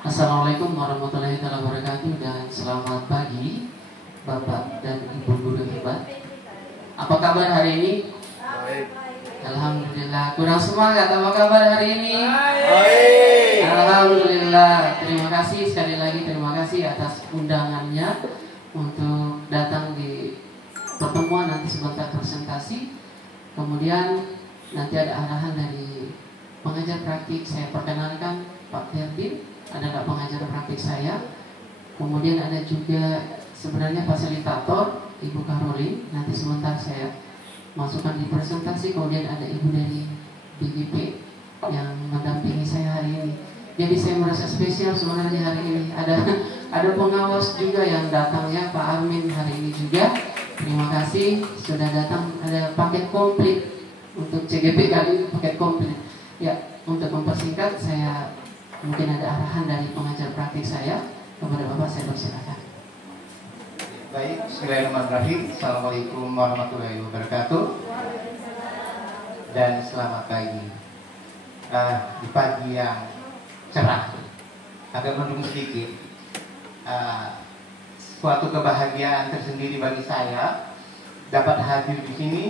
Assalamualaikum warahmatullahi wabarakatuh dan selamat pagi Bapak dan Ibu guru hebat. Apa kabar hari ini? Baik. Alhamdulillah. Kurang semangat, apa kabar hari ini? Baik. Alhamdulillah. Terima kasih sekali lagi, terima kasih atas undangannya untuk datang di pertemuan nanti sebentar presentasi. Kemudian nanti ada arahan dari pengajar praktik. Saya perkenalkan Pak Ferdin, adalah pengajar praktik saya. Kemudian ada juga sebenarnya fasilitator Ibu Karolin. Nanti sebentar saya masukkan di presentasi. Kemudian ada Ibu dari BGP yang mendampingi saya hari ini. Jadi saya merasa spesial sebenarnya hari ini. Ada pengawas juga yang datang ya, Pak Armin hari ini juga. Terima kasih sudah datang. Ada paket komplit untuk CGP kali ini, paket komplit. Ya, untuk mempersingkat saya mungkin ada arahan dari pengajar praktik saya kepada Bapak, saya persilakan. Baik, bismillahirrahmanirrahim. Assalamualaikum warahmatullahi wabarakatuh. Dan selamat pagi. Di pagi yang cerah, agak mendung sedikit. Suatu kebahagiaan tersendiri bagi saya dapat hadir di sini,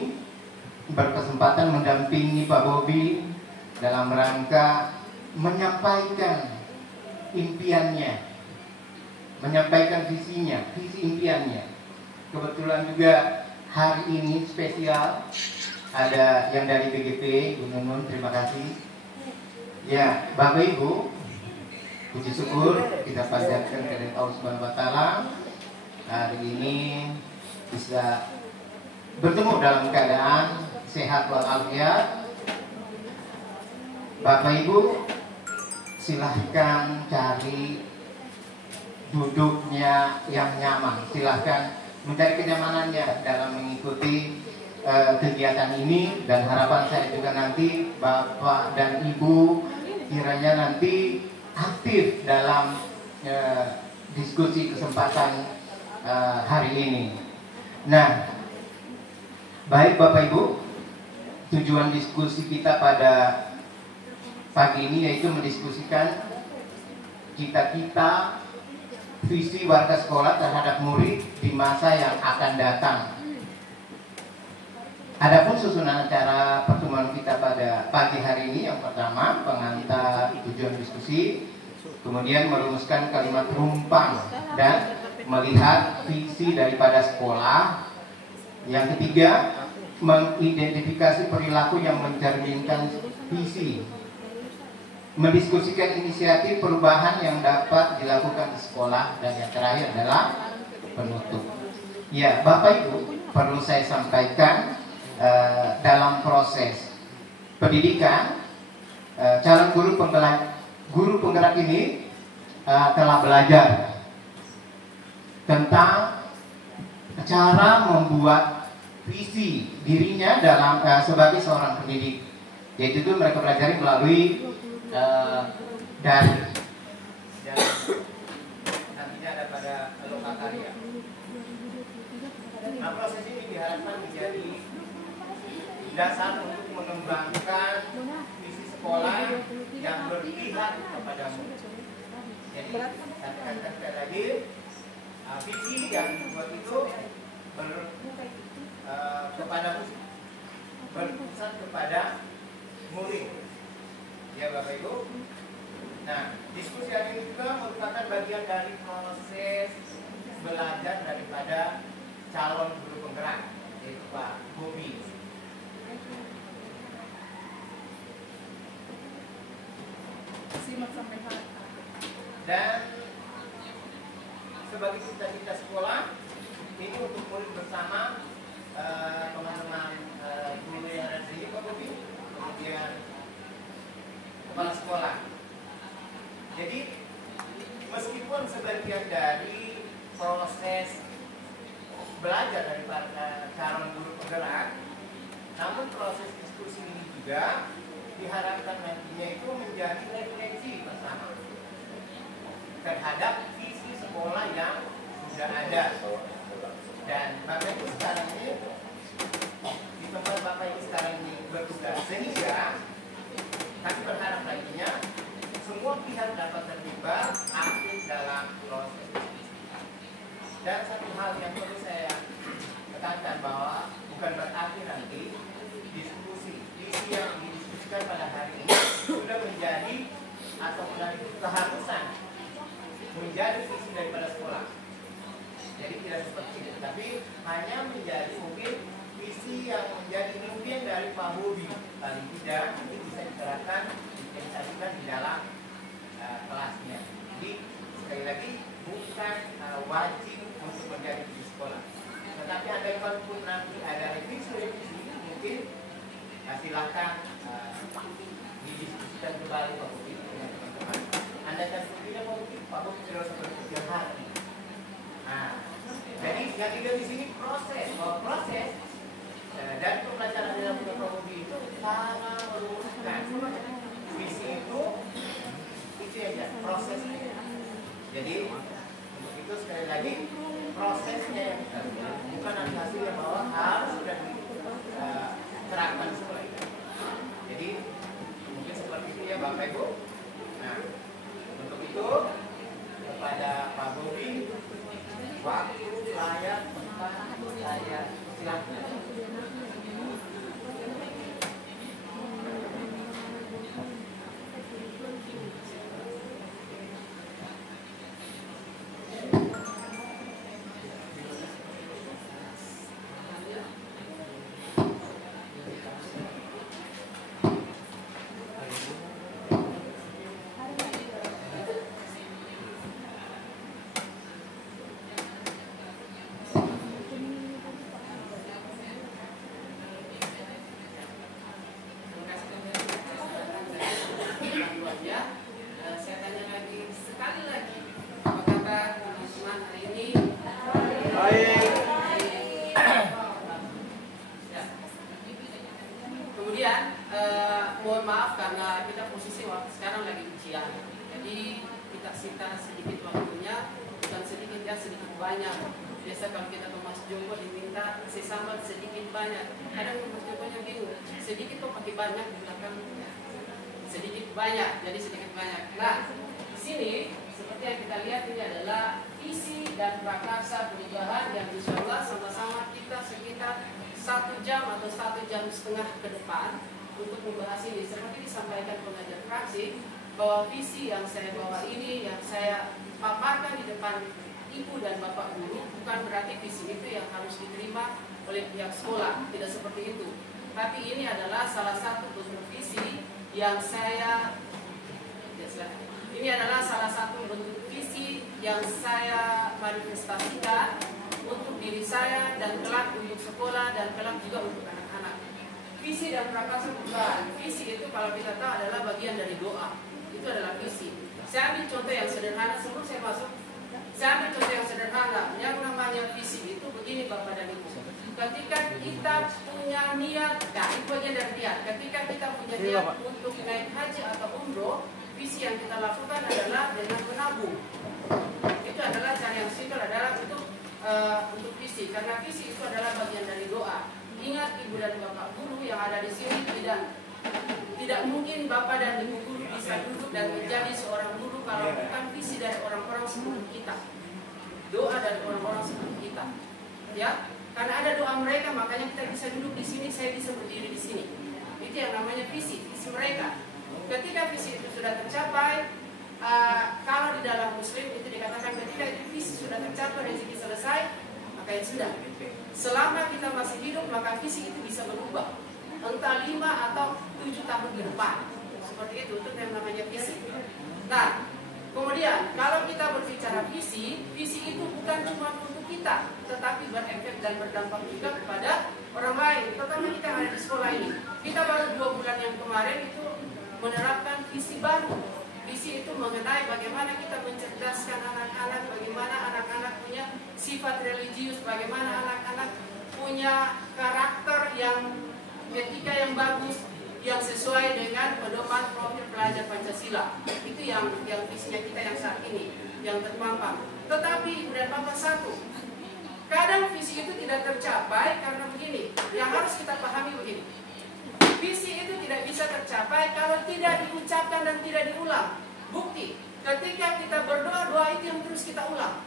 berkesempatan mendampingi Pak Bobi dalam rangka menyampaikan impiannya, menyampaikan visinya, visi impiannya. Kebetulan juga hari ini spesial, ada yang dari BGP, Bu Nunun, terima kasih. Ya, Bapak Ibu, puji syukur kita panjatkan kepada Allah Subhanahu wa Ta'ala. Hari ini bisa bertemu dalam keadaan sehat walafiat. Bapak Ibu, silahkan cari duduknya yang nyaman. Silahkan mencari kenyamanannya dalam mengikuti kegiatan ini. Dan harapan saya juga nanti Bapak dan Ibu kiranya nanti aktif dalam diskusi kesempatan hari ini. Nah, baik Bapak Ibu, tujuan diskusi kita pada pagi ini yaitu mendiskusikan cita-cita visi warga sekolah terhadap murid di masa yang akan datang. Adapun susunan acara pertemuan kita pada pagi hari ini, yang pertama pengantar tujuan diskusi, kemudian merumuskan kalimat rumpang dan melihat visi daripada sekolah. Yang ketiga, mengidentifikasi perilaku yang mencerminkan visi, mendiskusikan inisiatif perubahan yang dapat dilakukan di sekolah, dan yang terakhir adalah penutup. Ya, Bapak Ibu, perlu saya sampaikan dalam proses pendidikan, calon guru penggerak ini telah belajar tentang cara membuat visi dirinya dalam sebagai seorang pendidik. Yaitu itu mereka pelajari melalui dari nantinya ada pada lokakarya. Nah, proses ini diharapkan menjadi dasar untuk mengembangkan visi sekolah yang berpihak kepada murid. Jadi saya katakan sekali lagi, visi yang dibuat itu berpusat kepada murid. Ya Bapak Ibu. Nah, diskusi hari ini juga merupakan bagian dari proses belajar daripada calon guru penggerak, yaitu Pak Bobi. Dan sebagai cita-cita sekolah ini untuk murid bersama teman-teman guru yang ada di sini, Pak Bobi, kemudian kepala sekolah. Jadi meskipun sebagian dari proses belajar dari para calon guru penggerak, namun proses diskusi ini juga diharapkan nantinya itu menjadi refleksi bersama terhadap visi sekolah yang sudah ada. Dan Bapak Ibu sekarang ini, di tempat Bapak Ibu sekarang ini bertugas, sehingga kami berharap nantinya semua semua pihak dapat terlibat aktif dalam proses. Dan satu hal yang perlu saya tekankan bahwa bukan berarti nanti diskusi visi yang didiskusikan pada hari ini sudah menjadi atau sudah keharusan menjadi visi daripada sekolah. Jadi tidak seperti itu, tapi hanya menjadi mungkin visi yang menjadi impian dari Pak Bobi. Paling tidak ini bisa diterapkan, diimplementasikan di dalam kelasnya. Jadi sekali lagi bukan wajib untuk menjadi visi sekolah. Tetapi andai pun nanti ada revisi mungkin silahkan didiskusikan kembali Pak Bobi dengan teman-teman. Andai kan tidak mungkin Pak Bobi sudah seperti tiap hari. Nah, jadi yang dilihat di sini proses, dan pembelajaran dalam Promobi itu sangat merumuskan. Visi itu aja prosesnya. Jadi untuk itu sekali lagi prosesnya yang kita lihat, bukan nanti hasilnya bahwa harus sudah diterapkan sekolah itu. Jadi mungkin seperti itu ya Bapak Ibu. Nah, untuk itu kepada Pak Bobi, waktu, layak, tempat, saya silakan. Mohon maaf karena kita posisi sekarang lagi ujian, jadi kita sita sedikit waktunya, bukan sedikit ya, sedikit banyak. Biasa kalau kita ke Mas Joko diminta sesama sedikit banyak, kadang Mas Jokonya bingung, sedikit kok pakai banyak di belakang, sedikit banyak, jadi sedikit banyak. Nah, di sini seperti yang kita lihat ini adalah visi dan prakarsa perubahan yang insya Allah sama-sama kita sekitar 1 jam atau 1,5 jam ke depan untuk membahas ini. Seperti disampaikan pengajar fraksi bahwa visi yang saya bawa ini, yang saya paparkan di depan ibu dan bapak guru, bukan berarti visi itu yang harus diterima oleh pihak sekolah, tidak seperti itu. Tapi ini adalah salah satu bentuk visi yang saya manifestasikan untuk diri saya dan kelak untuk sekolah dan kelak juga untuk anak-anak. Visi dan prakarsa perubahan. Visi itu kalau kita tahu adalah bagian dari doa. Itu adalah visi. Saya ambil contoh yang sederhana sebelum saya masuk. Saya ambil contoh yang sederhana. Yang namanya visi itu begini Bapak dan Ibu. Ketika kita punya niat, nah itu bagian dari niat. Ketika kita punya niat untuk naik haji atau umroh, visi yang kita lakukan adalah dengan menabung. Itu adalah cara yang simpel adalah untuk visi. Karena visi itu adalah bagian dari doa. Ingat ibu dan bapak guru yang ada di sini, tidak mungkin bapak dan ibu guru bisa duduk dan menjadi seorang guru kalau bukan visi dari orang-orang sebelum kita, doa dari orang-orang sebelum kita, ya. Karena ada doa mereka, makanya kita bisa duduk di sini, saya bisa berdiri di sini. Itu yang namanya visi mereka. Ketika visi itu sudah tercapai, kalau di dalam Muslim itu dikatakan ketika itu visi sudah tercapai, rezeki selesai, maka ya sudah. Selama kita masih hidup, maka visi itu bisa berubah. Entah 5 atau 7 tahun ke depan. Seperti itu yang namanya visi. Nah, kemudian kalau kita berbicara visi itu bukan cuma untuk kita, tetapi berefek dan berdampak juga kepada orang lain. Terutama kita yang ada di sekolah ini. Kita baru 2 bulan yang kemarin itu menerapkan visi baru. Visi itu mengenai bagaimana kita mencerdaskan anak-anak, bagaimana anak-anak punya sifat religius, bagaimana anak-anak punya karakter yang etika yang bagus, yang sesuai dengan pedoman profil pelajar Pancasila. Itu yang visinya kita yang saat ini, yang terpampang. Tetapi udah Bapak satu, kadang visi itu tidak tercapai karena begini, yang harus kita pahami begini. Visi itu tidak bisa tercapai kalau tidak diucapkan dan tidak diulang. Bukti, ketika kita berdoa, doa itu yang terus kita ulang.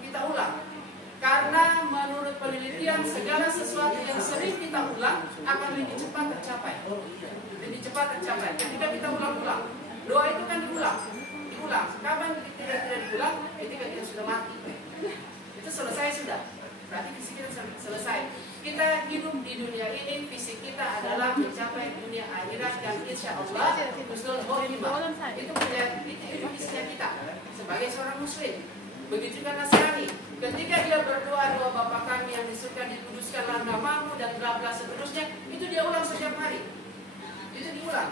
Kita ulang. Karena menurut penelitian, segala sesuatu yang sering kita ulang akan lebih cepat tercapai. Lebih cepat tercapai. Ketika kita ulang-ulang, doa itu kan diulang. Kapan tidak diulang? Ketika kita sudah mati. Itu selesai sudah. Berarti fisik kita selesai. Kita hidup di dunia ini, fisik kita adalah mencapai dunia akhirat yang insya Allah husnul khotimah. Itu visinya kita sebagai seorang muslim. Begitu juga Nasrani. Ketika dia berdoa, doa Bapa kami yang di surga, dikuduskanlah namamu dan bla bla seterusnya, itu dia ulang setiap hari. Itu diulang.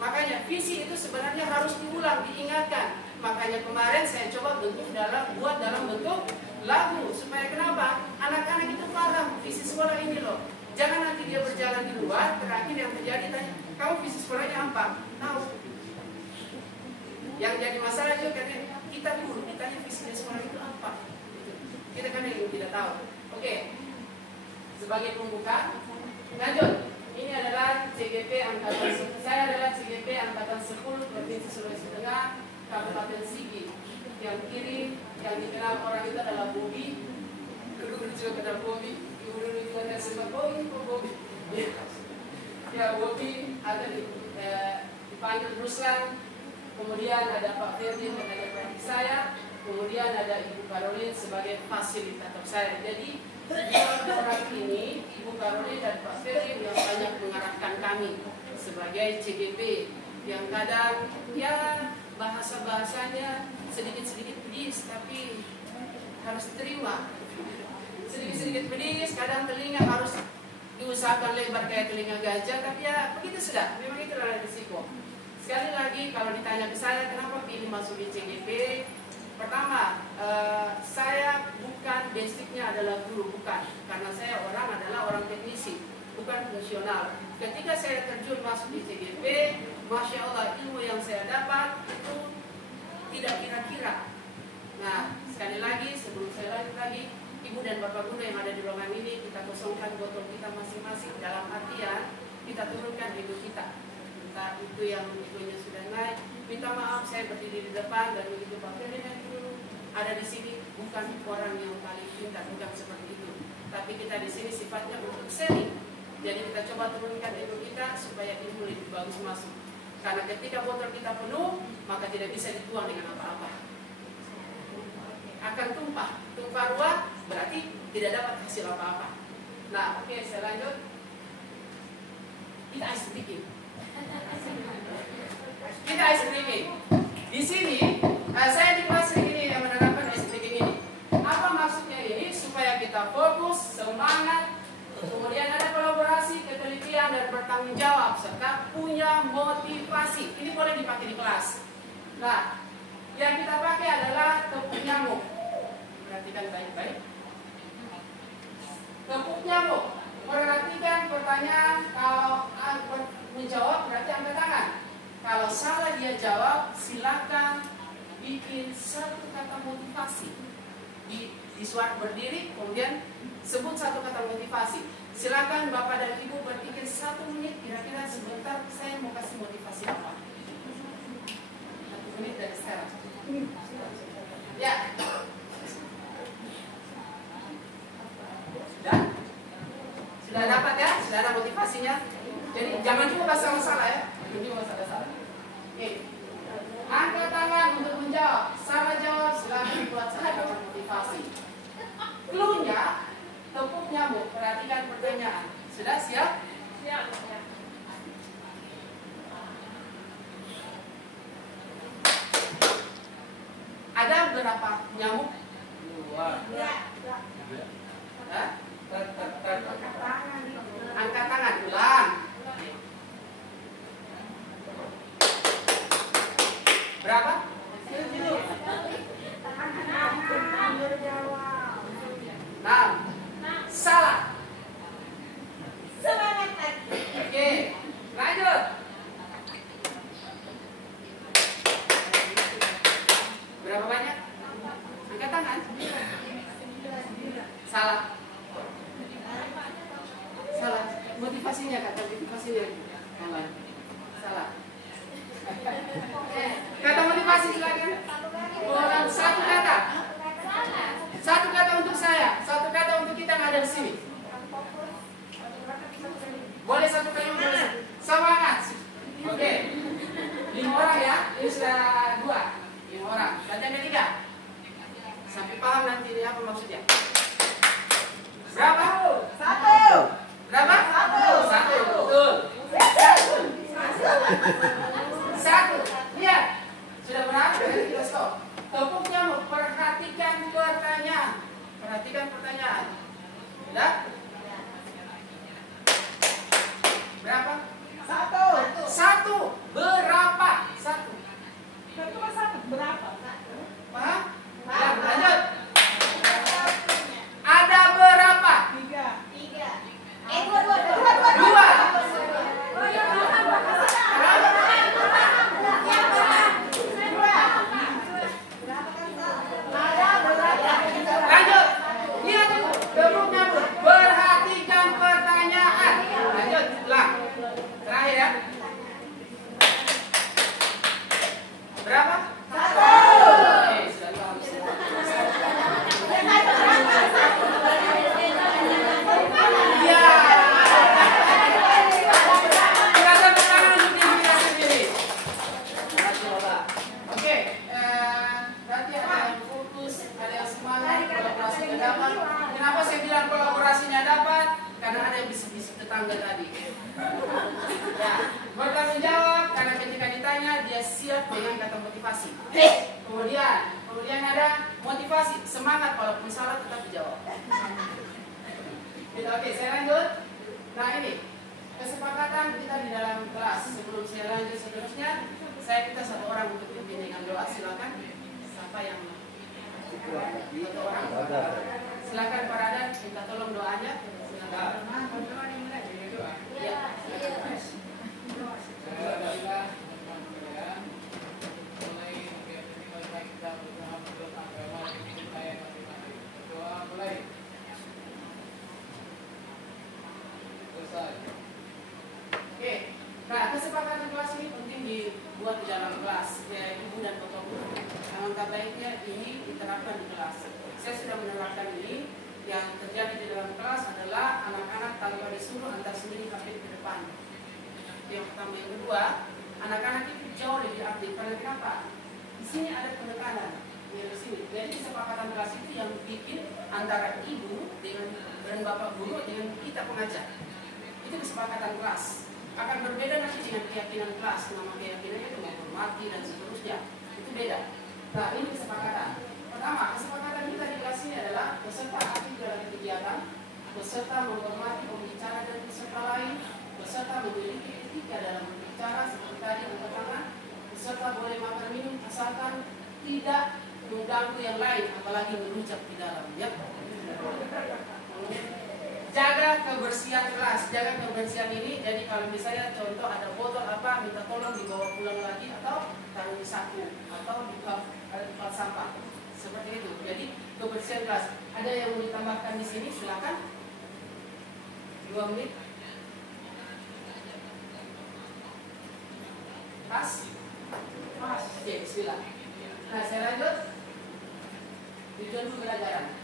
Makanya visi itu sebenarnya harus diulang, diingatkan. Makanya kemarin saya coba buat dalam bentuk lagu. Supaya kenapa? Anak-anak itu paham visi sekolah ini loh. Jangan nanti dia berjalan di luar, terakhir yang terjadi tanya, kamu visi sekolahnya apa? Tahu. Yang jadi masalah juga karena kita dulu ditanya visi sekolah itu apa. Kita kan yang tidak tahu. Oke. Sebagai pembuka, lanjut. Ini adalah CGP angkatan 10. Saya adalah CGP angkatan 10 Provinsi Sulawesi Tengah, Kabupaten Sigi. Yang kiri yang dikenal orang itu adalah Bobi. Dulu juga kenal Bobi. Ibu dulu juga ada sebut Bobi. Ya Bobi ada dipanggil Ruslan. Kemudian ada Pak Ferdin sebagai pelatih saya. Kemudian ada Ibu Caroline sebagai fasilitator saya. Jadi dua orang ini, Ibu Caroline dan Pak Ferry yang banyak mengarahkan kami sebagai CGP yang kadang ya bahasa-bahasanya sedikit-sedikit pedis tapi harus diterima. Sedikit-sedikit pedis, kadang telinga harus diusahakan lebar kayak telinga gajah, tapi ya begitu sudah, memang itulah risiko. Sekali lagi kalau ditanya ke saya kenapa pilih masuk di CGP, pertama, saya bukan basicnya adalah guru, bukan. Karena saya adalah orang teknisi, bukan fungsional. Ketika saya terjun masuk di CGP, Masya Allah ilmu yang saya dapat itu tidak kira-kira. Nah, sekali lagi sebelum saya lanjut lagi, Ibu dan Bapak Guru yang ada di ruangan ini, kita kosongkan botol kita masing-masing dalam artian kita turunkan ego kita. Entah itu yang egonya sudah naik, minta maaf saya berdiri di depan dan begitu Pak Ferdinand dulu ada di sini bukan orang yang paling pintar, bukan seperti itu. Tapi kita di sini sifatnya untuk sharing. Jadi kita coba turunkan ego kita supaya ilmu lebih bagus masuk. Karena ketika botol kita penuh, maka tidak bisa dituang dengan apa-apa. Akan tumpah ruah berarti tidak dapat hasil apa-apa. Nah, oke, saya lanjut. Kita ice breaking. Kita ice breaking. Di sini saya di kelas ini yang menerapkan ice breaking ini. Apa maksudnya ini? Supaya kita fokus, semangat, kemudian ada kolaborasi, ketelitian dan bertanggung jawab serta punya motivasi. Ini boleh dipakai di kelas. Nah, yang kita pakai adalah tepuk nyamuk. Perhatikan baik-baik. Tepuk nyamuk. Perhatikan pertanyaan. Kalau menjawab berarti angkat tangan. Kalau salah dia jawab, silakan bikin satu kata motivasi. Di suara berdiri, kemudian sebut satu kata motivasi. Silakan Bapak dan Ibu berpikir 1 menit, kira-kira sebentar saya mau kasih motivasi apa. 1 menit dari sekarang. Ya. Sudah dapat ya? Sudah ada motivasinya? Jadi jangan cuma salah-salah ya. Jangan cuma salah-salah. Oke. Angkat tangan untuk menjawab. Salah jawab silakan buat saya motivasi. Clue-nya tepuk nyamuk. Perhatikan pertanyaan. Sudah siap? Siap. Ada berapa nyamuk? 2. Hah? Angkat tangan, ulang. Berapa? 7. 6. Salah. Semangat lagi. Oke, lanjut. Berapa banyak? Angkat tangan. Salah. Salah. Motivasinya kata motivasinya. Salah. Kata motivasinya. 5 orang. Berarti ada 3. Sampai paham nanti apa maksudnya. Berapa? 1. Berapa? 1. Betul. 1. Lihat. Sudah berapa? Kita stop. Tepuk nyamuk. Perhatikan pertanyaan. Perhatikan pertanyaan. Sudah? Berapa? 1. Berapa? 1. Berapa? Paham? Ya, lanjut. Ada berapa? 2. Lanjut. Lihat itu. Tepuk nyamuk. Perhatikan pertanyaan. Lanjut. Ulang. Terakhir ya. Berapa? 1. Sudah tahu. Iya. Kita tepuk tangan untuk diri kita sendiri. Oke, berarti ada yang fokus, ada yang semangat, kolaborasinya dapat. Kenapa saya bilang kolaborasinya dapat? Karena ada yang bisik-bisik tetangga tadi. Ya, bertanggung jawab karena ketika ditanya dia siap dengan kata motivasi. Kemudian ada motivasi, semangat walaupun salah tetap dijawab. Gitu, oke, saya lanjut. Nah ini kesepakatan kita di dalam kelas. Sebelum saya lanjut seterusnya, saya minta 1 orang untuk pimpin dengan doa. Silakan. Siapa yang 1 orang? Silakan Pak Radan, minta tolong doanya. Silakan. Ya. Oke, nah kesepakatan kelas ini penting dibuat di dalam kelas, ya ibu dan bapak guru. Alangkah baiknya ini diterapkan di kelas. Saya sudah menerapkan ini. Yang terjadi di dalam kelas adalah anak-anak tanpa disuruh antar sendiri HP ke depan. Yang pertama, yang kedua, anak-anak itu jauh lebih aktif. Karena kenapa? Di sini ada penekanan. Di sini. Jadi kesepakatan kelas itu yang bikin antara ibu dan bapak guru dengan kita pengajar. Itu kesepakatan kelas. Akan berbeda nanti dengan keyakinan kelas. Nama keyakinannya itu menghormati dan seterusnya. Itu beda. Nah, ini kesepakatan. Pertama, kesepakatan kita di kelas ini adalah peserta aktif dalam kegiatan, peserta menghormati pembicara dan peserta lain, peserta memiliki etika dalam berbicara seperti tadi angkat tangan, peserta boleh makan minum asalkan tidak mengganggu yang lain, apalagi merucap di dalam. Ya. Jaga kebersihan kelas, jaga kebersihan ini. Jadi kalau misalnya contoh ada botol apa, minta tolong dibawa pulang lagi atau taruh di saku atau di tempat sampah. Seperti itu. Jadi kebersihan kelas. Ada yang mau ditambahkan di sini? Silakan. 2 menit. Pas. Oke, bismillah. Nah, saya lanjut. Tujuan pembelajaran.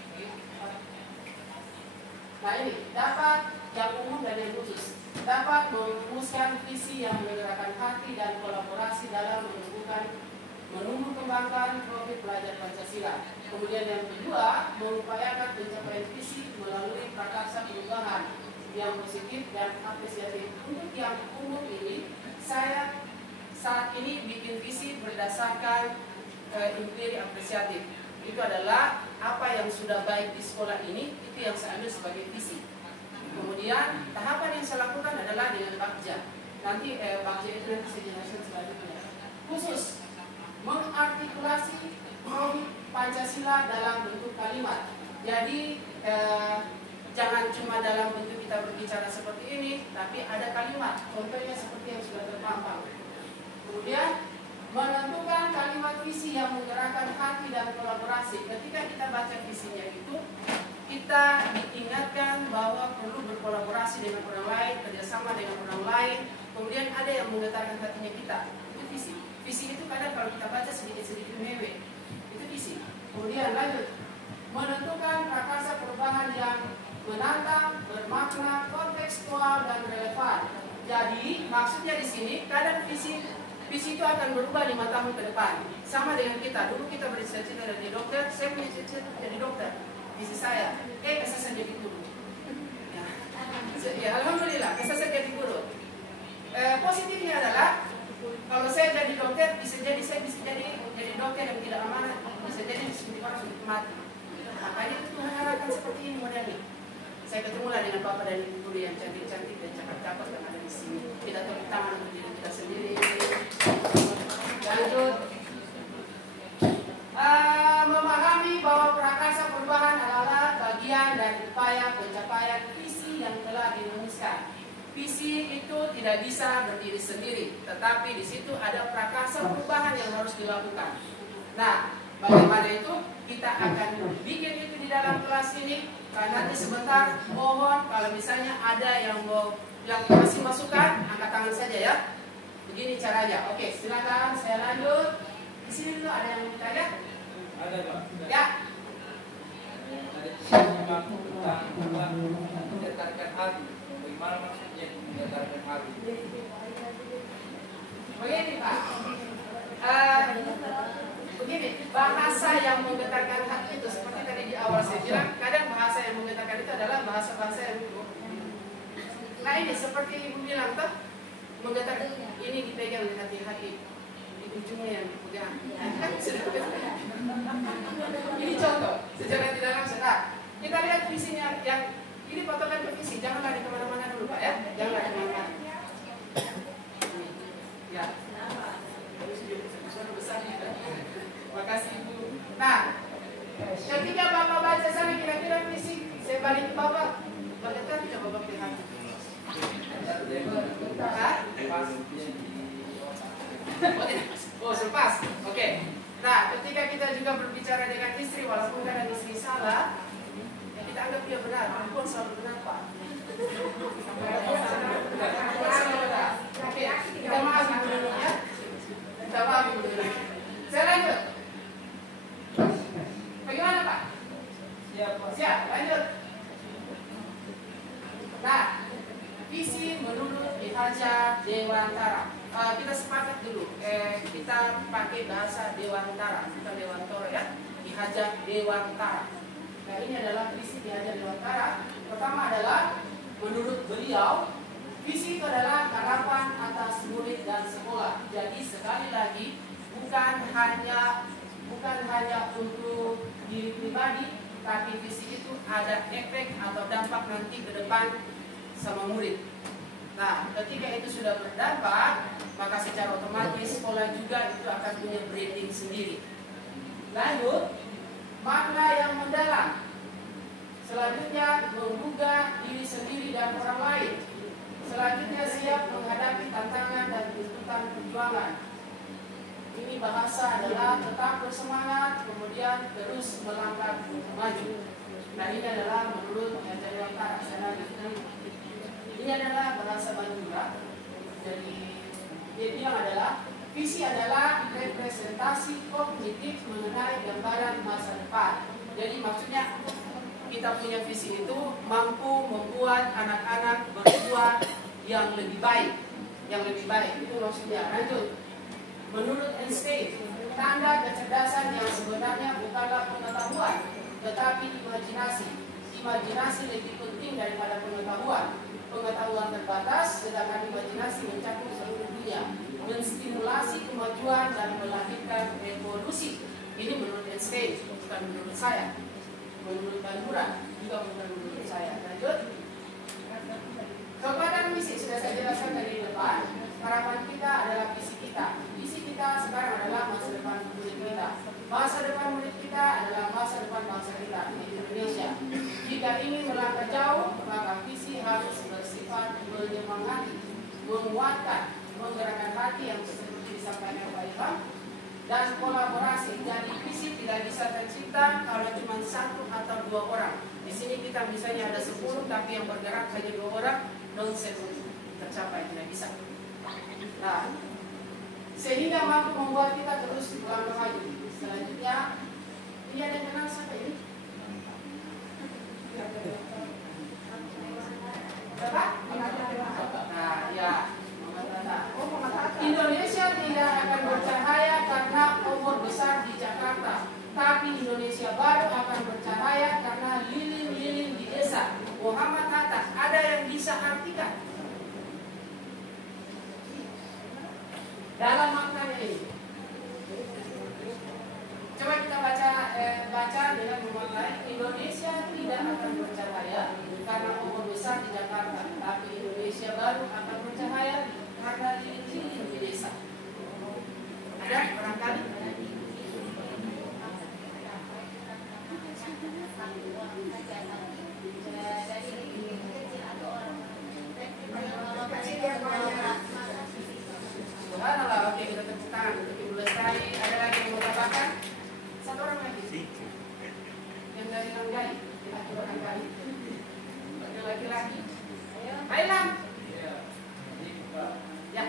Nah ini dapat yang umum dan yang khusus. Dapat merumuskan visi yang menggerakkan hati dan kolaborasi dalam menumbuh kembangkan profil pelajar Pancasila. Kemudian yang kedua, mengupayakan pencapaian visi melalui prakarsa perubahan yang positif dan apresiatif. Untuk yang umum ini, saya saat ini bikin visi berdasarkan inquiry apresiatif. Itu adalah apa yang sudah baik di sekolah ini, itu yang saya ambil sebagai visi. Kemudian tahapan yang saya lakukan adalah dengan Bagja. Nanti Bagja itu nanti saya jelaskan selanjutnya. Khusus mengartikulasi profil Pancasila dalam bentuk kalimat. Jadi jangan cuma dalam bentuk kita berbicara seperti ini, tapi ada kalimat. Contohnya seperti yang sudah terpampang. Kemudian menentukan kalimat visi yang menggerakkan hati dan kolaborasi. Ketika kita baca visinya itu, kita diingatkan bahwa perlu berkolaborasi dengan orang lain, kerjasama dengan orang lain. Kemudian ada yang menggetarkan hatinya kita. Itu visi. Visi itu kadang kalau kita baca sedikit-sedikit mewek. Itu visi. Kemudian lanjut. Menentukan prakarsa perubahan yang menantang, bermakna, kontekstual, dan relevan. Jadi maksudnya di sini kadang visi visi itu akan berubah 5 tahun ke depan. Sama dengan kita, dulu kita bercita-cita jadi dokter, saya punya cita-cita jadi dokter. Visi saya, kesasar jadi guru. Ya, alhamdulillah, kesasar jadi guru. Positifnya adalah kalau saya jadi dokter, saya bisa jadi dokter yang tidak amanah, bisa jadi disuntik orang sudah mati. Makanya itu Tuhan harapkan seperti ini modelnya. Saya ketemu lah dengan bapak dan ibu guru yang cantik-cantik dan cakap-cakap yang ada di sini. Kita tepuk tangan untuk diri kita sendiri. Lanjut. Memahami bahwa prakarsa perubahan adalah bagian dari upaya pencapaian visi yang telah dirumuskan. Visi itu tidak bisa berdiri sendiri, tetapi di situ ada prakarsa perubahan yang harus dilakukan. Nah, bagaimana itu? Kita akan bikin itu di dalam kelas ini. Nanti sebentar, mohon kalau misalnya ada yang masih masukan, angkat tangan saja ya. Begini caranya. Oke, silakan saya lanjut. Di sini dulu ada yang bertanya? Ada Pak. Ya. Ada tentang menggetarkan hati. Bagaimana maksudnya menggetarkan hati? Begini Pak. Begini, bahasa yang menggetarkan hati itu seperti tadi di awal saya bilang, kadang bahasa yang menggetarkan itu adalah bahasa-bahasa yang nah ini seperti ibu bilang tuh, menggetarkan ini dipegang dengan hati-hati, di ujungnya yang dipegang. Ini contoh, secara tidak langsung. Nah, kita lihat visinya yang ini patokan ke visi, jangan lari kemana-mana dulu Pak ya, jangan lari kemana-mana. Ya. Makasih Ibu. Nah, ketika Bapak baca sana kira-kira visi, saya balik ke Bapak. Bagaimana tidak Bapak lihat? Oh, selepas. Oke. Nah, ketika kita juga berbicara dengan istri, walaupun kadang istri salah, ya kita anggap dia benar. Perempuan selalu benar, Pak. Oke, kita maaf dulu ya. Kita maaf dulu. Saya lanjut. Bagaimana Pak? Siap, lanjut. Nah, visi menurut Ki Hajar Dewantara. Kita sepakat dulu. Kita pakai bahasa Dewantara, bukan Dewantara ya. Ki Hajar Dewantara. Nah, ini adalah visi Ki Hajar Dewantara. Pertama adalah menurut beliau, visi itu adalah harapan atas murid dan sekolah. Jadi sekali lagi bukan hanya untuk diri pribadi, tapi visi itu ada efek atau dampak nanti ke depan sama murid. Nah, ketika itu sudah berdampak, maka secara otomatis sekolah juga itu akan punya branding sendiri. Lanjut, makna yang mendalam. Selanjutnya, menggugah diri sendiri dan orang lain. Selanjutnya, siap menghadapi tantangan dan tuntutan perjuangan. Ini bahasa adalah tetap bersemangat, kemudian terus melangkah maju. Nah, ini adalah menurut Hajar Dewantara. Ini adalah bahasa Madura. Jadi, dia bilang adalah visi adalah representasi kognitif mengenai gambaran masa depan. Jadi maksudnya kita punya visi itu mampu membuat anak-anak berbuat yang lebih baik, itu maksudnya. Lanjut. Menurut Einstein, tanda kecerdasan yang sebenarnya bukanlah pengetahuan, tetapi imajinasi. Imajinasi lebih penting daripada pengetahuan. Pengetahuan terbatas, sedangkan imajinasi mencakup seluruh dunia, menstimulasi kemajuan dan melahirkan revolusi. Ini menurut Einstein, bukan menurut saya. Menurut Bandura, juga bukan menurut saya. Lanjut. Kepada misi sudah saya jelaskan dari depan. Harapan kita adalah visi kita. Visi kita sekarang adalah masa depan murid kita. Masa depan murid kita adalah masa depan bangsa kita di Indonesia. Jika ingin melangkah jauh, maka visi harus bersifat menyemangati, menguatkan, menggerakkan hati yang seperti disampaikan Pak Ilham, dan kolaborasi. Jadi visi tidak bisa tercipta kalau cuma 1 atau 2 orang. Di sini kita misalnya ada 10, tapi yang bergerak hanya 2 orang, nonsense tercapai, tidak bisa. Nah, sehingga mampu membuat kita terus melangkah maju. Selanjutnya, ini ada yang kenal siapa ini? Bapak? Nah, ya, Indonesia tidak akan gali. Laki akan gali. Laki-laki. Baiklah. Ya.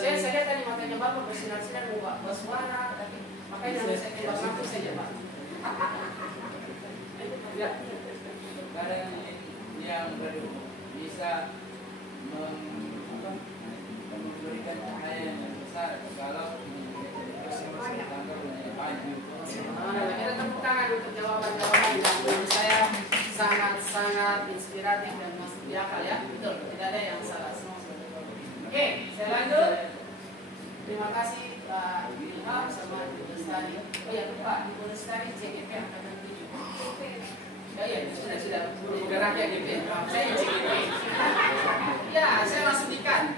Saya lihat tadi matanya Bapak bersinar-sinar bersuara, tapi makanya saya tembak mampu saja Pak. Ya. Barang yang bisa memberikan cahaya yang besar kalau kita tepuk tangan untuk jawaban-jawaban yang menurut saya sangat-sangat inspiratif dan masuk di akal ya. Betul, tidak ada yang salah semua. Oke, saya lanjut. Terima kasih Pak Ilham sama Ibu Lestari. Oh ya, Pak Ibu Lestari CGP angkatan 7. Ya, sudah bergeraknya GP. Saya CGP. Ya, saya langsung dikan.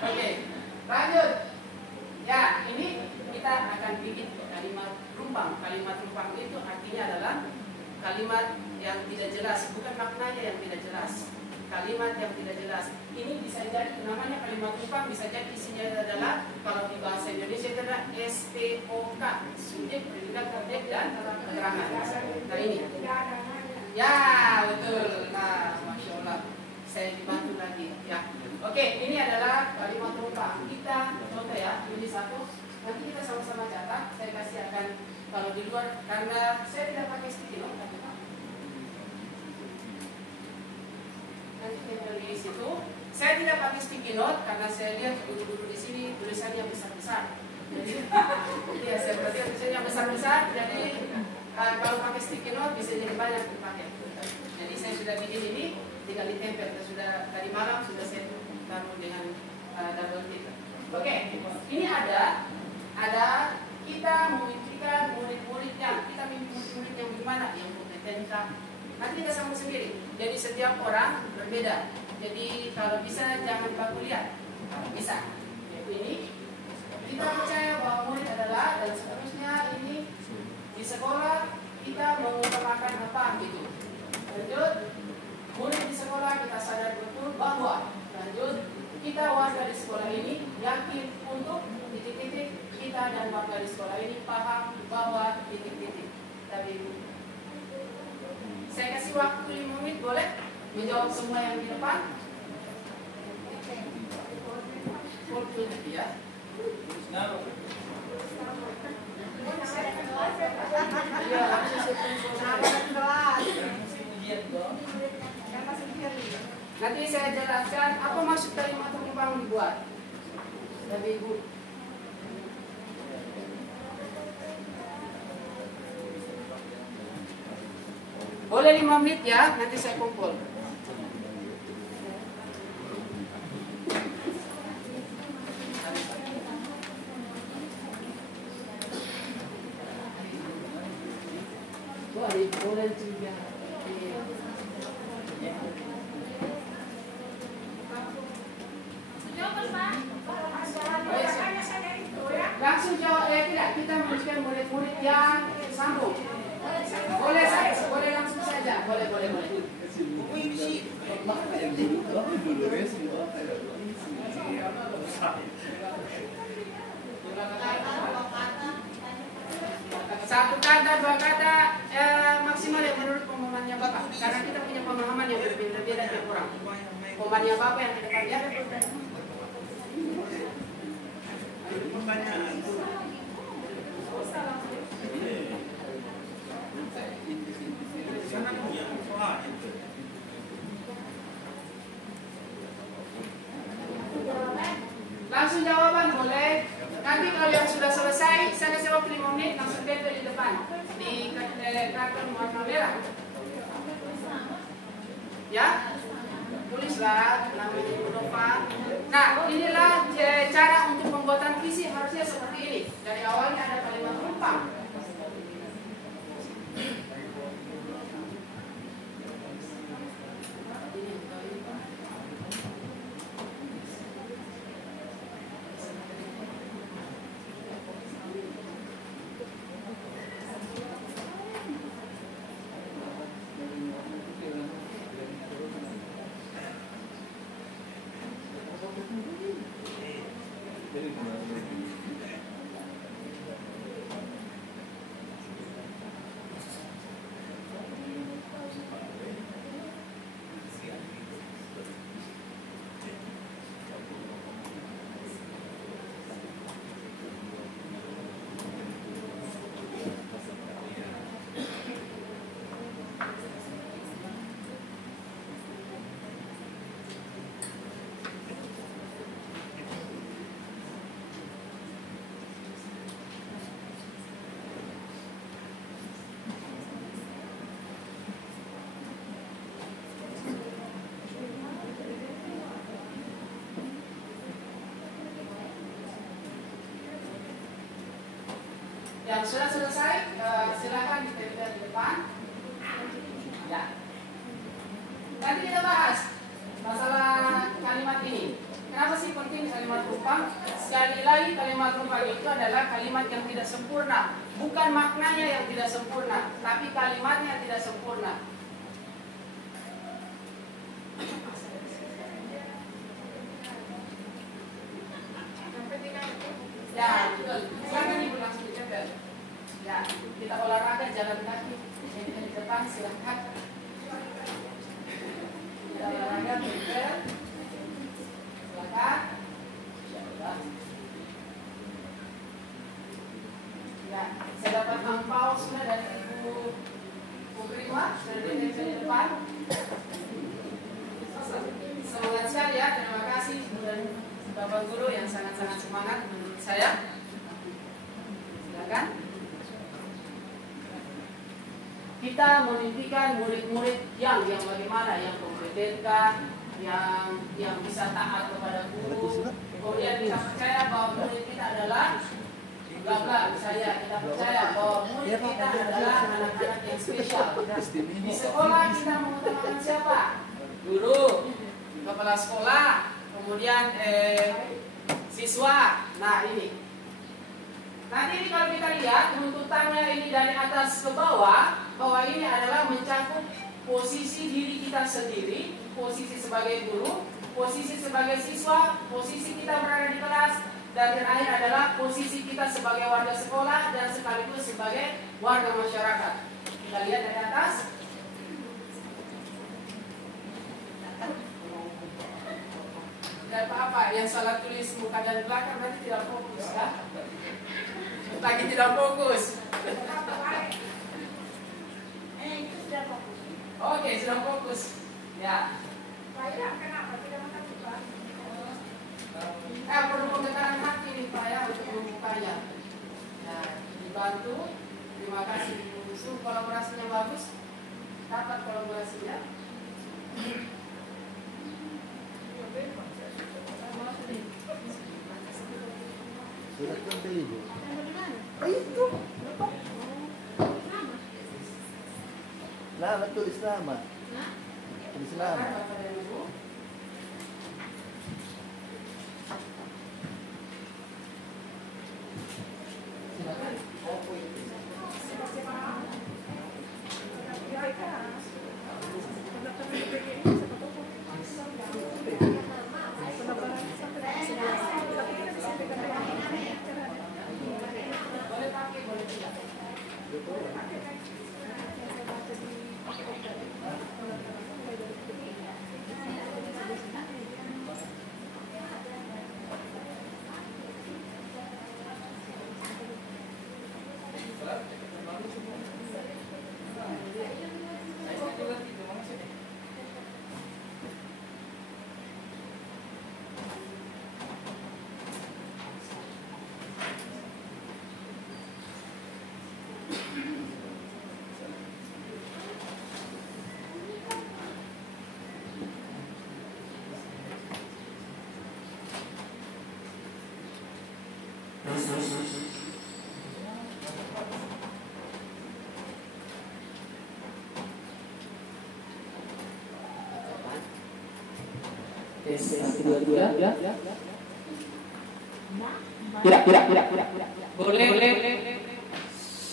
Oke, lanjut. Ya, ini kita akan bikin kalimat rumpang. Kalimat rumpang itu artinya adalah kalimat yang tidak jelas, bukan maknanya yang tidak jelas. Kalimat yang tidak jelas. Ini bisa jadi namanya kalimat rumpang, bisa jadi isinya adalah kalau di bahasa Indonesia itu adalah SPOK, subjek, predikat, objek dan keterangan. Nah ini. Ya, betul. Nah, Masya Allah. Saya dibantu lagi. Ya. Oke, ini adalah kalimat rumpang. Kita contoh ya, ini satu. Nanti kita sama-sama catat. Saya kasih akan kalau di luar karena saya tidak pakai sticky note. Nanti tempel di situ. Saya tidak pakai sticky note karena saya lihat guru-guru di sini tulisannya besar-besar. Jadi, ya seperti tulisannya besar-besar. Jadi kalau pakai sticky note bisa jadi banyak dipakai. Jadi saya sudah bikin ini tinggal ditempel. Sudah tadi malam sudah saya taruh dengan double tip. Oke, ini ada kita memimpikan murid-murid yang gimana yang kompeten. Nanti kita sambung sendiri. Jadi setiap orang berbeda. Jadi kalau bisa jangan baku lihat. Bisa. Yaitu ini. Kita percaya bahwa murid adalah dan seterusnya ini di sekolah kita mengutamakan apa gitu. Lanjut. Murid di sekolah kita sadar betul bahwa lanjut kita warga di sekolah ini yakin untuk titik-titik kita dan warga di sekolah ini paham bahwa titik-titik. Tapi saya kasih waktu 5 menit boleh menjawab semua yang di depan. Ya. Nanti saya jelaskan apa maksud kalimat rumpang dibuat. Dari Ibu. Boleh 5 menit ya, nanti saya kumpul. Boleh juga. Langsung jawab ya tidak, kita memberikan murid-murid yang sambung. Boleh langsung saja, boleh. Satu kata, 2 kata maksimal ya menurut pemahamannya Bapak. Karena kita punya pemahaman yang berbeda-beda dan kurang. Pemahamannya Bapak yang di depan ya. Langsung jawaban boleh. Nanti kalau yang sudah selesai, saya kasih waktu 5 menit langsung tempel di depan di karton warna merah. Ya, tulislah namanya Ibu Nova. Nah, inilah cara untuk pembuatan visi harusnya seperti ini. Dari awalnya ada kalimat rumpang. Yang sudah selesai, silakan ditempel di depan. Ya. Nanti kita bahas masalah kalimat ini. Kenapa sih penting kalimat rumpang? Sekali lagi, kalimat rumpang itu adalah kalimat yang tidak sempurna. Bukan maknanya yang tidak sempurna, tapi kalimatnya yang tidak sempurna. Ya, betul. Silakan Ibu langsung ditempel. Ya, kita olahraga jalan kaki. Jadi di depan silakan. Kita olahraga tempel. Silakan. Ya, saya dapat angpau sudah dari Ibu Prima, sudah ditempel di depan. Semangat sekali ya, terima kasih Ibu dan Bapak Guru yang sangat-sangat semangat menurut saya. Silakan. Kita memimpikan murid-murid yang bagaimana, yang kompetenkah, yang bisa taat kepada guru. Kemudian kita percaya bahwa murid kita adalah bangga saya, kita percaya bahwa murid kita adalah anak-anak yang spesial. Di sekolah kita mengutamakan siapa? Guru, kepala sekolah, kemudian siswa. Nah ini. Nanti ini kalau kita lihat runtutannya ini dari atas ke bawah, bahwa ini adalah mencakup posisi diri kita sendiri, posisi sebagai guru, posisi sebagai siswa, posisi kita berada di kelas, dan terakhir adalah posisi kita sebagai warga sekolah dan sekaligus sebagai warga masyarakat. Kita lihat dari atas. Tidak apa-apa, yang salah tulis muka dan belakang nanti tidak fokus ya. Lagi tidak fokus. Itu sudah fokus. Oke, sudah fokus. Ya. Saya kenapa tidak makan juga? Perlu pengetahuan hati nih Pak ya untuk membukanya. Ya, dibantu. Terima kasih Ibu Yusuf, kolaborasinya bagus. Dapat kolaborasinya. Surat kan beli Bu. Itu. Nama tulis nama. Tulis nama. Bapak dan Ibu. Silakan. Boleh pakai, boleh tidak. Boleh.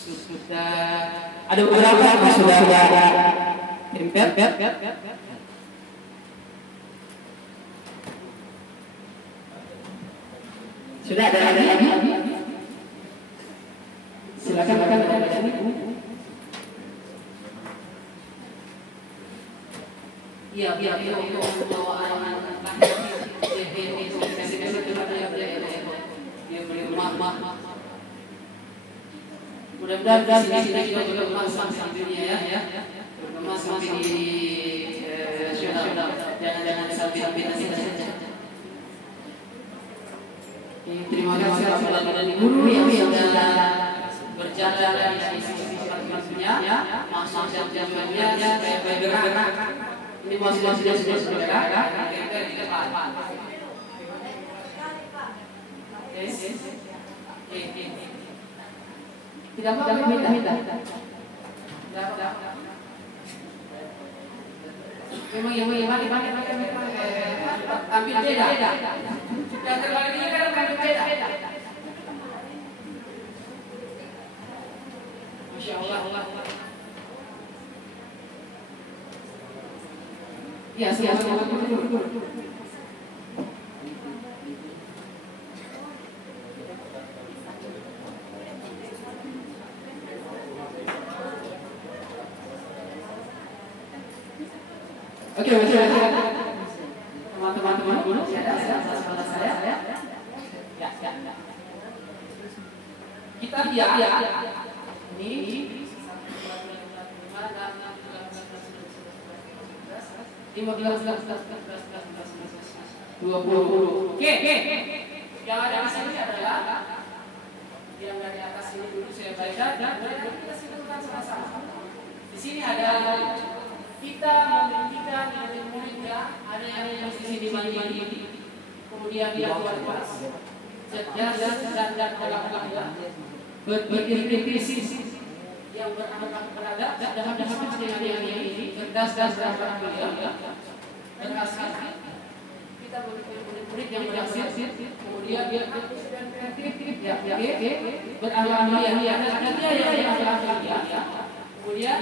Sudah ada beberapa yang sudah tempel. Sudah ada lagi. Silakan ada lagi. Iya. Mudah-mudahan sini juga berkembang sambilnya ya. Berkembang sambil nasional. Jangan sambil saja. Terima kasih kepada para guru yang sudah berjalan di sisi-sisinya, masuk jam-jamnya supaya bergerak. Ini sudah bergerak. Di depan. Tidak mau pindah. Memang ambil beda. Yang terbalik ini kan ambil beda. Masya Allah. Ya, siap. Oke, teman-teman dulu. Saya. Ya. Kita ini 20. Oke. Yang ada di sini adalah yang dari atas ini dulu saya baca dan kita simpulkan sama-sama. Di sini ada kita memimpikan murid-muridnya, ada yang di sini mandi, kemudian dia keluar kelas, cerdas dan galak-galak, berkritis yang beradab dalam dengan yang ini, cerdas dan beliau berhasil. Kita memiliki murid-murid yang berhasil, kemudian dia aktif dan kreatif, beralamiah, ada dia yang beralamiah, kemudian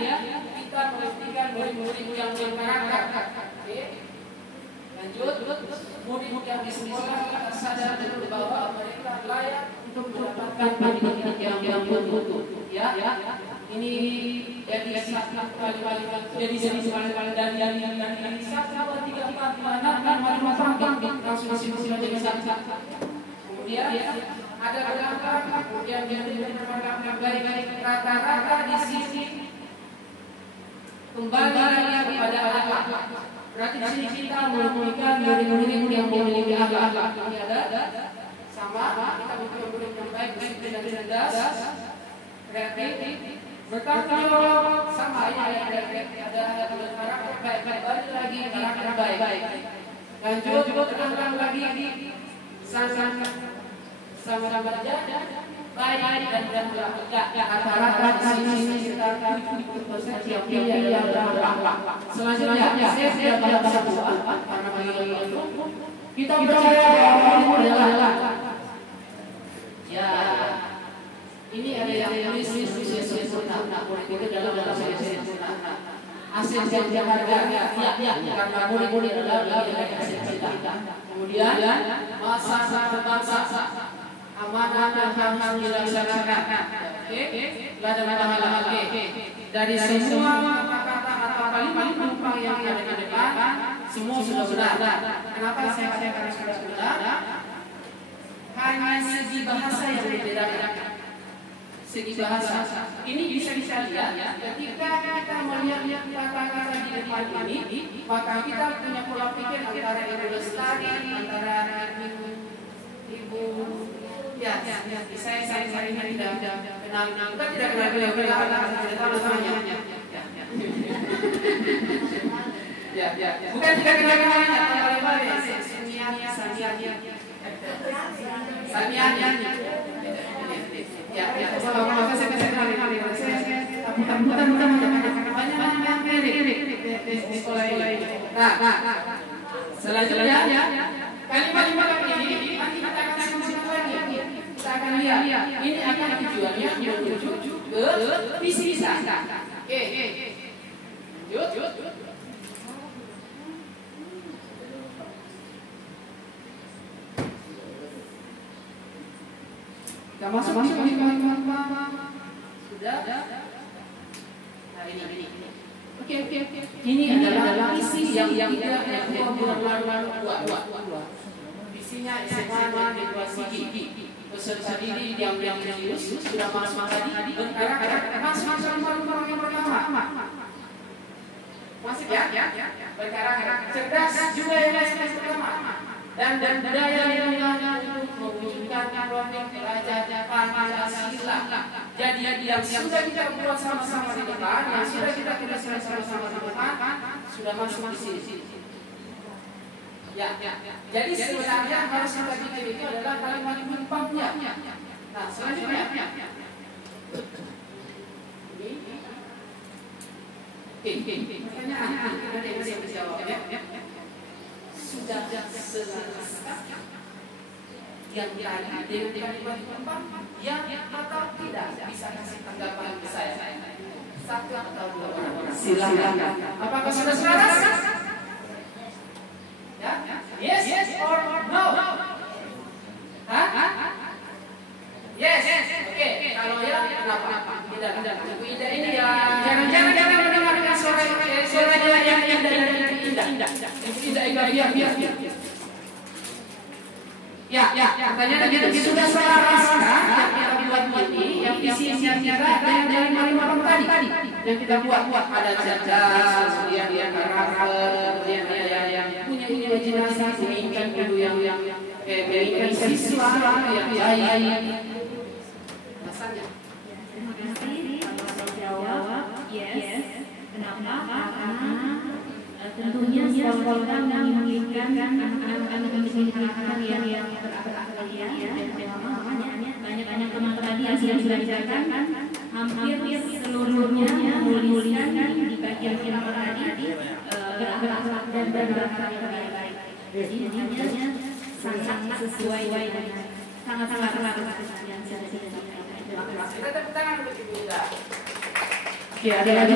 kita memastikan murid-murid yang berkarakter. Lanjut, murid yang di sekolah sadar bahwa mereka layak untuk mendapatkan pendidikan yang mutu. Ya, ini jadi paling dari dari 3, 4, 5, 6 langsung kemudian ada berangkat, kemudian dia berangkat baik rata-rata di sini kembali lagi kepada akhlak. Berarti di sini kita menemukan murid-murid yang memiliki akhlak. Ini ada sama kita memiliki murid yang baik, disiplin dan cerdas, kreatif, bertanggung jawab, sama ya ada karakter baik, balik lagi karakter baik. Lanjut terangkan lagi sama-sama belajar baik dan rata-rata di sini sekitar 70% yang akhlak. Selanjutnya saya tidak bahas karena beliau kita bicara adalah ya ini ada yang tulis sempurna itu dalam aset yang harganya karena murid adalah aset kita. Kemudian masa berbangsa amanah yang harus dilaksanakan. Oke. Dari semua kata-kata atau kalimat penumpang yang ada di depan, semua sudah benar. Kenapa saya katakan sudah benar? Hanya segi bahasa yang berbeda. Segi bahasa ini bisa lihat ketika kita melihat kata-kata di depan ini, maka kita punya pola pikir antara Ibu Lestari, antara Ibu ya, saya ini tidak kenal, kita tidak kenal beliau, tidak tahu namanya. Ya. Bukan tidak kenal namanya, Samianya. Ya. Maka saya kenal. Banyak mirip di sekolah ini. Nah, selanjutnya kalimat ini nanti kita akan lagi. Kita akan lihat ini akan tujuannya menuju ke visi kita. Oke. Lanjut. Kita masuk sudah. Nah ini. Oke. Ini adalah visi yang tidak buat. Visinya SMA Sigi. Peserta didik yang sudah masuk tadi berkarakter masuk yang pertama. Masih ya? Berkarakter cerdas juga yang pertama. Dan budaya yang mewujudkan program belajar Pancasila. Jadi yang sudah kita buat sama-sama di depan, yang sudah kita tulis sama-sama di depan, sudah masuk di sini. Ya. Jadi sebenarnya harus kita bikin itu adalah kalimat penumpangnya. Nah, selanjutnya Pertanyaan ada yang bisa menjawab ya. Sudah selesai yang tadi dengan kalimat keempat ya atau tidak bisa kasih tanggapan ke saya. Satu atau dua orang. Silakan. Apakah sudah selaras? Ya? Yes or no? Hah? Yes. Oke. Kalau ya, kenapa? Tidak. Tidak ini ya. Jangan mendengarkan suara yang indah. Indah. Ya. Pertanyaan gitu sudah selaras yang kita buat ini, yang visi kita dari kalimat tadi yang kita buat ada cerdas, kemudian karakter, yang punya imajinasi, menginginkan dulu yang menginginkan siswa yang baik. Rasanya. Terima kasih. Kalau saya jawab yes. Kenapa? Karena tentunya sekolah kita menginginkan anak-anak yang berakhlak dan banyak teman tadi yang sudah dijelaskan hampir seluruhnya menuliskan di bagian firman tadi berakhlak dan berakhlak yang baik. Jadi intinya sangat sesuai dengan sangat yang sudah dijelaskan. Kita tepuk tangan untuk Ibu Ida. Ya, ada lagi.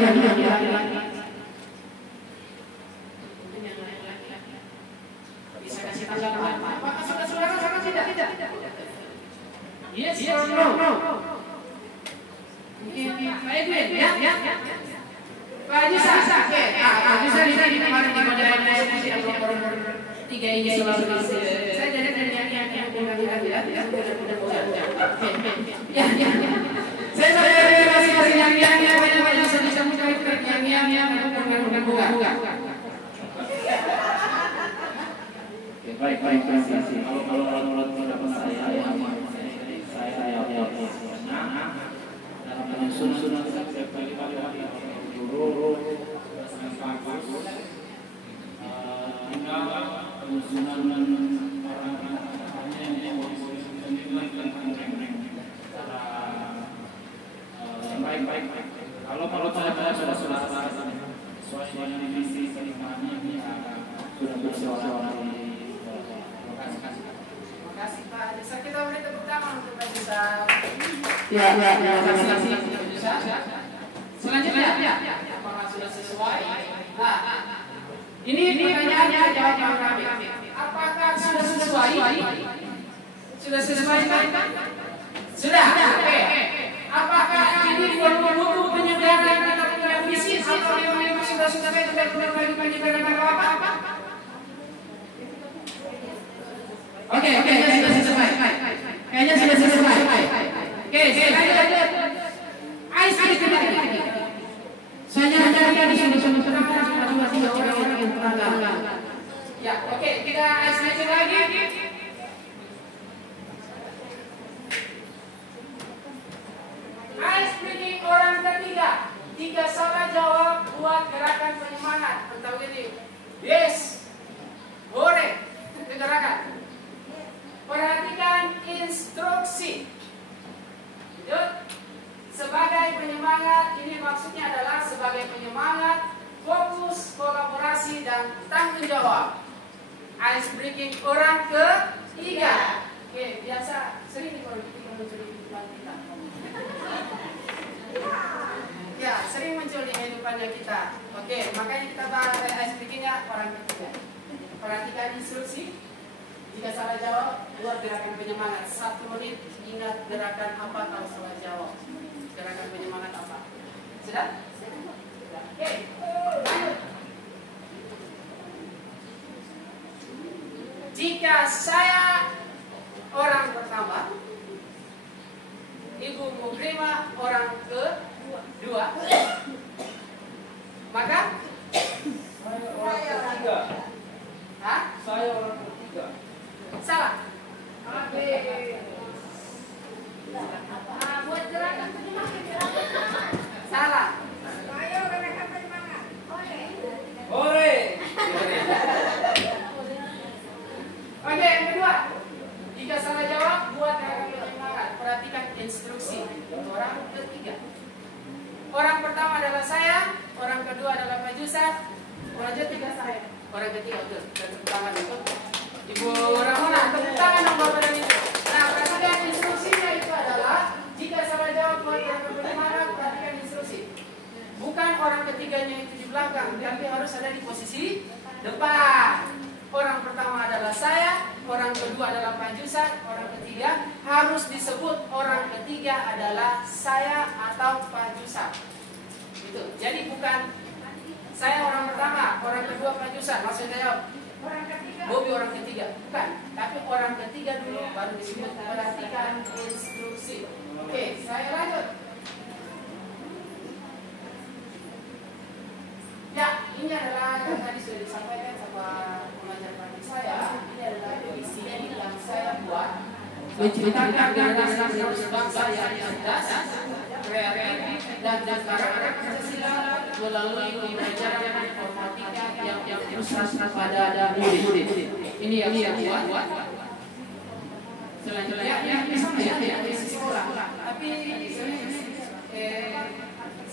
Bisa kasih tanggapan. Apakah sudah selaras atau tidak? Yes or no? Pak Edwin, ya? Pak Jusa, oke. Pak Jusa di sini kemarin di modern tiga ini selalu saya jadi yang ya. Saya masih yang bisa mencapai yang bunga. Baik, terima kasih. Kalau menurut pendapat saya dalam penyusunan setiap kali guru sangat bagus. Tinggal penyusunan orang-orangnya yang baik. Kalau saya sudah sesuai dengan visi kelimanya sudah bersuara. Terima kasih Pak. Bisa kita beri tepuk tangan untuk Pak Jusa. Ya. Terima kasih Pak Jusa. Selanjutnya, apakah sudah sesuai? Ini pertanyaannya jawaban kami. Apakah sudah sesuai? Sudah sesuai kan? Sudah. Oke. Apakah ini buku penyegaran atau visi atau memang sudah sesuai tidak perlu lagi penyegaran apa-apa? Oke, kayaknya sudah selesai. Oke, lanjut. Ais lagi. Saya nyari di sini cuma orang yang terangkan. Ya, oke, kita ais lagi. Ais breaking orang ketiga. 3 salah jawab buat gerakan penyemangat. Atau ini. Yes. Hore. Gerakan. Perhatikan instruksi. Sebagai penyemangat, ini maksudnya adalah sebagai penyemangat, fokus, kolaborasi, dan tanggung jawab. Ice breaking orang ketiga. Oke, biasa sering kalau kita muncul di kehidupan kita. Ya, sering muncul di kehidupannya kita. Oke, makanya kita bahas ice breakingnya orang ketiga. Perhatikan instruksi. Jika salah jawab, buat gerakan penyemangat 1 menit. Ingat gerakan apa kalau salah jawab. Gerakan penyemangat apa? Sudah? Oke. Lanjut. Jika saya orang pertama, Ibu Mukrima orang kedua, maka Saya orang ketiga. Hah? Saya orang ketiga. Salah. Buat gerakan penyemangat. Salah. Ayo gerakan penyemangat. Hore. Oke, yang kedua. Jika salah jawab, buat gerakan penyemangat. Perhatikan instruksi. Orang ketiga. Orang pertama adalah saya, orang kedua adalah Pak Jusat, orang ketiga saya. Orang ketiga betul. Tepuk tangan itu. Ibu Ramona, tepuk tangan dong Bapak dan Ibu. Nah, perhatikan instruksinya itu adalah jika salah jawab buat yang berpengaruh, perhatikan instruksi. Bukan orang ketiganya itu di belakang, tapi harus ada di posisi depan. Orang pertama adalah saya, orang kedua adalah Pak Jusat, orang ketiga harus disebut orang ketiga adalah saya atau Pak Jusat. Gitu. Jadi bukan saya orang pertama, orang kedua Pak Jusat, langsung jawab. Orang ketiga, Bobi orang ketiga, bukan. Tapi orang ketiga dulu baru disebut. Perhatikan instruksi. Oke, saya lanjut. Ya, ini adalah yang tadi sudah disampaikan sama pengajar pagi saya. Ini adalah puisi yang saya buat menceritakan generasi bangsa yang cerdas, kreatif, dan karakter Pancasila melalui pembelajaran informatika yang khusus pada murid. Ini yang saya buat. Selanjutnya, ini sama ya, di sekolah. Tapi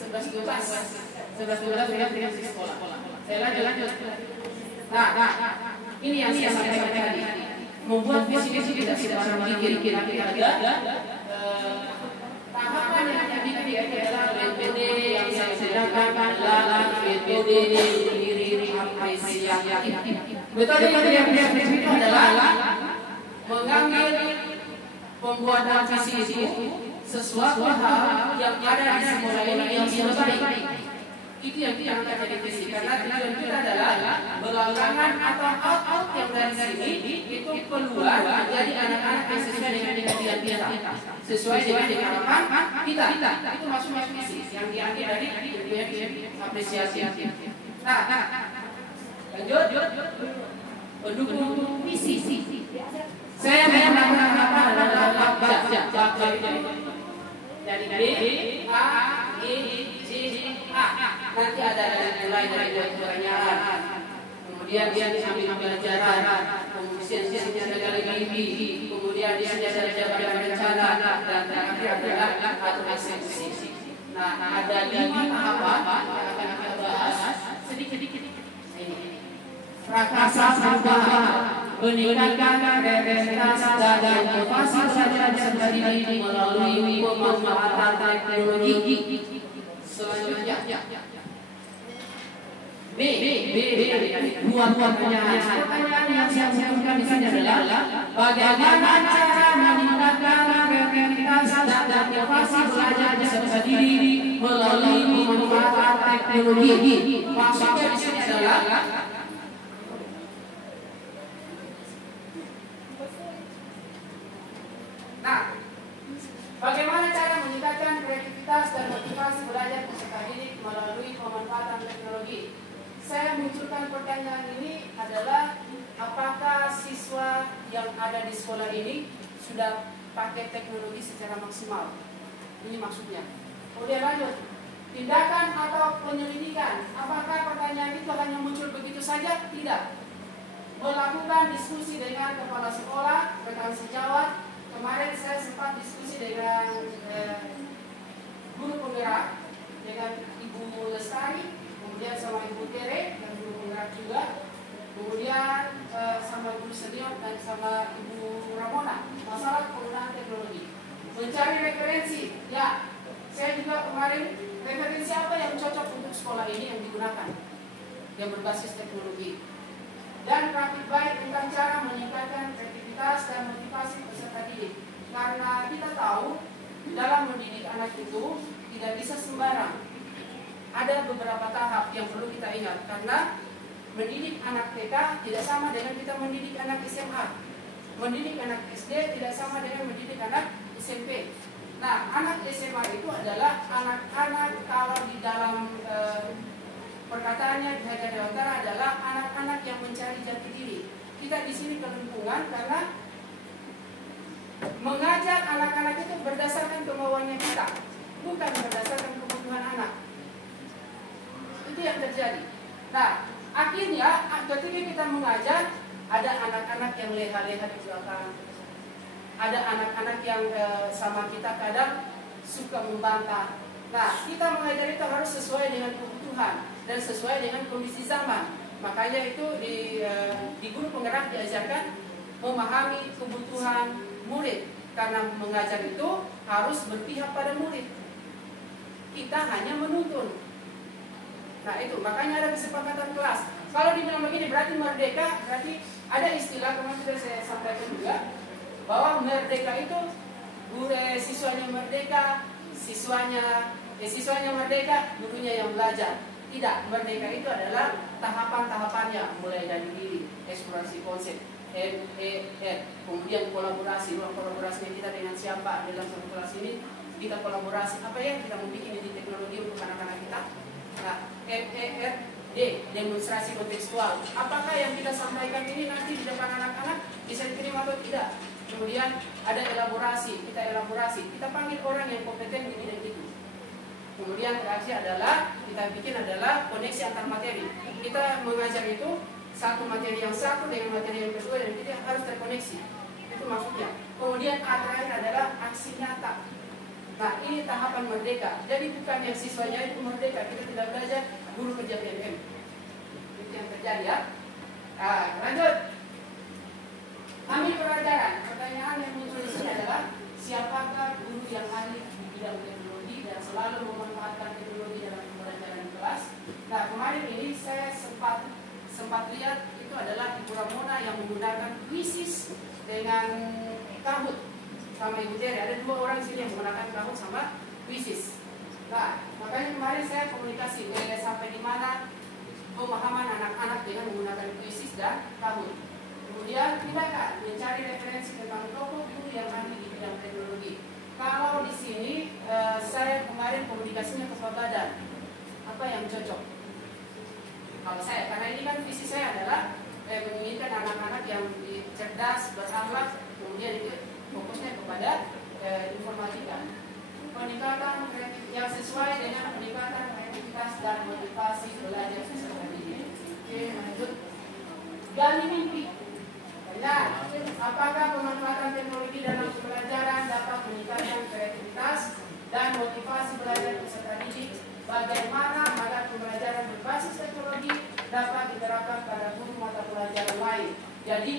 11-12 sudah di sekolah. Saya lanjut. Nah, ini yang saya sampaikan tadi. Membuat visi tidak sembarang bikin, tapi ada tahapan yang tadi adalah BPD yang saya sedangkan adalah BPD diri apresiasi. Metode yang itu adalah mengambil pembuatan visi itu sesuatu hal yang ada di sekolah ini yang sudah baik. Itu yang kita jadi visi, karena tujuan kita adalah belakangan atau out yang dari sini itu keluar menjadi anak-anak yang sesuai dengan keahlian kita, sesuai dengan harapan kita. Itu masuk visi yang diambil dari apresiasi. Nah, lanjut pendukung visi. Saya menggunakan apa adalah baca. Dari B, A, I, J, A. Nanti ada mulai dari pertanyaan, kemudian dia diambil pelajaran, kemudian dia lagi, kemudian dia ada jawaban rencana, dan terakhir adalah atau eksekusi. Nah, ada 5 tahapan yang akan kita bahas sedikit. Ini prakasa perubahan, meningkatkan kreativitas dan inovasi belajar sendiri melalui pemanfaatan teknologi. Selanjutnya B. Buat pertanyaan yang saya sebutkan di sini adalah bagaimana cara meningkatkan kreativitas dan inovasi belajar sendiri melalui pemanfaatan teknologi. Maksudnya di sini adalah bagaimana cara meningkatkan kreativitas dan motivasi belajar peserta didik melalui pemanfaatan teknologi? Saya munculkan pertanyaan ini adalah apakah siswa yang ada di sekolah ini sudah pakai teknologi secara maksimal? Ini maksudnya. Kemudian lanjut, tindakan atau penyelidikan. Apakah pertanyaan itu hanya muncul begitu saja? Tidak. Melakukan diskusi dengan kepala sekolah, rekan sejawat. Kemarin saya sempat diskusi dengan guru penggerak, dengan Ibu Lestari, kemudian sama Ibu Tere dan guru penggerak juga, kemudian sama guru senior dan sama Ibu Ramona, masalah penggunaan teknologi. Mencari referensi, ya, saya juga kemarin referensi apa yang cocok untuk sekolah ini yang digunakan, yang berbasis teknologi. Dan praktik baik tentang cara meningkatkan kreativitas dan motivasi peserta didik. Karena kita tahu dalam mendidik anak itu tidak bisa sembarang. Ada beberapa tahap yang perlu kita ingat, karena mendidik anak TK tidak sama dengan kita mendidik anak SMA. Mendidik anak SD tidak sama dengan mendidik anak SMP. Nah, anak SMA itu adalah anak-anak, kalau di dalam perkataannya di Hajar Dewantara adalah anak-anak yang mencari jati diri. Kita di sini kelimpungan karena mengajar anak-anak itu berdasarkan kemauannya kita, bukan berdasarkan kebutuhan anak. Itu yang terjadi. Nah, akhirnya ketika kita mengajar, ada anak-anak yang leha-leha di belakang, ada anak-anak yang sama kita kadang suka membantah, Nah, kita mengajar itu harus sesuai dengan kebutuhan dan sesuai dengan kondisi zaman. Makanya itu di guru penggerak diajarkan memahami kebutuhan murid, karena mengajar itu harus berpihak pada murid. Kita hanya menuntun. Nah itu, makanya ada kesepakatan kelas. Kalau dibilang begini berarti merdeka, berarti ada istilah kemarin sudah saya sampaikan juga, bahwa merdeka itu siswanya merdeka, siswanya merdeka, gurunya yang belajar. Tidak, merdeka itu adalah tahapan-tahapannya, mulai dari diri, eksplorasi konsep, kemudian kolaborasi, ruang kolaborasinya kita dengan siapa dalam satu kelas ini, kita kolaborasi apa yang kita mau bikin di teknologi untuk anak-anak kita. Nah, D, demonstrasi kontekstual. Apakah yang kita sampaikan ini nanti di depan anak-anak bisa diterima atau tidak? Kemudian ada elaborasi, kita panggil orang yang kompeten di bidang itu. Kemudian terakhir adalah kita bikin adalah koneksi antar materi. Kita mengajar itu satu materi yang satu dengan materi yang kedua dan kita harus terkoneksi. Itu maksudnya. Kemudian terakhir adalah aksi nyata. Nah ini tahapan merdeka. Jadi bukan yang siswanya itu merdeka, kita tidak belajar guru kerja PNM. Itu yang terjadi ya. Lanjut. Ambil pelajaran. Pertanyaan yang muncul di sini adalah siapakah guru yang ahli di bidang teknologi dan selalu memanfaatkan teknologi dalam pembelajaran di kelas. Nah kemarin ini saya sempat lihat itu adalah Ibu Ramona yang menggunakan Quizzes dengan Kahoot sama Ibu Tere. Ada dua orang di sini yang menggunakan Kahoot sama Quizzes. Nah makanya kemarin saya komunikasi sampai di mana pemahaman anak-anak dengan menggunakan Quizzes dan Kahoot. Kemudian tindakan mencari referensi tentang tokoh guru yang ahli di bidang teknologi. Kalau di sini saya kemarin komunikasinya ke Pak Badan, apa yang cocok? Kalau saya, karena ini kan visi saya adalah menginginkan anak-anak yang cerdas, berakhlak, kemudian itu fokusnya kepada informatika. Peningkatan yang sesuai dengan peningkatan kreativitas dan motivasi belajar peserta didik. Oke, lanjut. Gali mimpi. Nah, apakah pemanfaatan teknologi dalam pembelajaran dapat meningkatkan kreativitas dan motivasi belajar peserta didik? Bagaimana agar pembelajaran berbasis teknologi dapat diterapkan pada guru mata pelajaran lain? Jadi,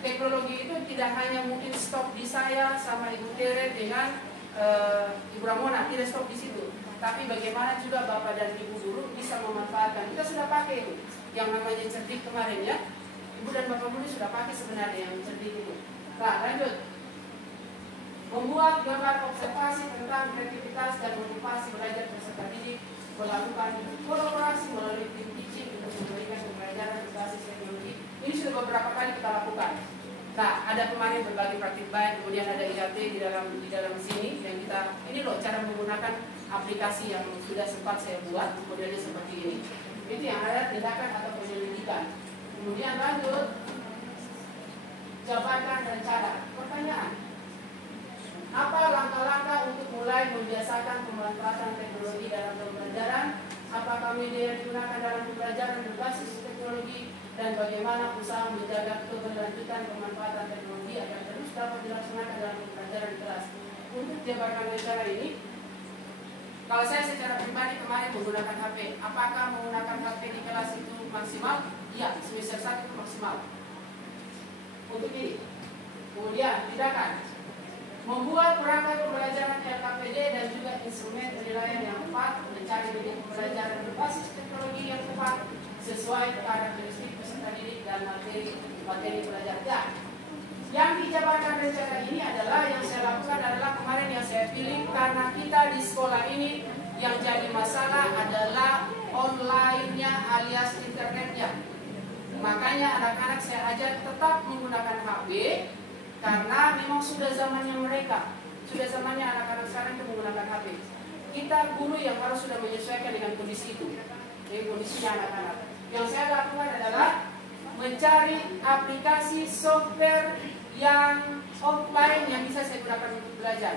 teknologi itu tidak hanya mungkin stop di saya sama Ibu Tere dengan Ibu Ramona, tidak stop di situ. Tapi bagaimana juga Bapak dan Ibu guru bisa memanfaatkan? Kita sudah pakai itu, yang namanya cerdik kemarin ya. Ibu dan Bapak guru sudah pakai sebenarnya yang cerdik itu. Nah, lanjut. Membuat gambar observasi tentang kreativitas dan motivasi belajar peserta didik, melakukan kolaborasi melalui tim teaching untuk memberikan pembelajaran berbasis teknologi. Ini sudah beberapa kali kita lakukan. Nah, ada kemarin berbagi praktik baik, kemudian ada IAT di dalam sini yang kita ini loh cara menggunakan aplikasi yang sudah sempat saya buat, modelnya seperti ini. Itu yang ada tindakan atau penyelidikan. Kemudian lanjut, jabarkan rencana. Pertanyaan, apa langkah-langkah untuk mulai membiasakan pemanfaatan teknologi dalam pembelajaran? Apakah media yang digunakan dalam pembelajaran berbasis teknologi? Dan bagaimana usaha menjaga keberlanjutan pemanfaatan teknologi agar terus dapat dilaksanakan dalam pembelajaran di kelas? Untuk jabarkan rencana ini, kalau saya secara pribadi kemarin menggunakan HP, apakah menggunakan HP di kelas itu maksimal? Iya, semester 1 itu maksimal. Untuk ini. Kemudian, tindakan. Membuat perangkat pembelajaran LKPD dan juga instrumen penilaian yang tepat, mencari media pembelajaran berbasis teknologi yang tepat, sesuai karakteristik peserta didik dan materi pelajaran. Yang dijabarkan rencana ini adalah yang saya lakukan adalah kemarin yang saya pilih karena kita di sekolah ini yang jadi masalah adalah online-nya alias internetnya. Makanya anak-anak saya ajak tetap menggunakan HP karena memang sudah zamannya mereka, sudah zamannya anak-anak sekarang itu menggunakan HP. Kita guru yang harus sudah menyesuaikan dengan kondisi itu, dengan kondisinya anak-anak. Yang saya lakukan adalah mencari aplikasi software yang offline yang bisa saya gunakan untuk belajar,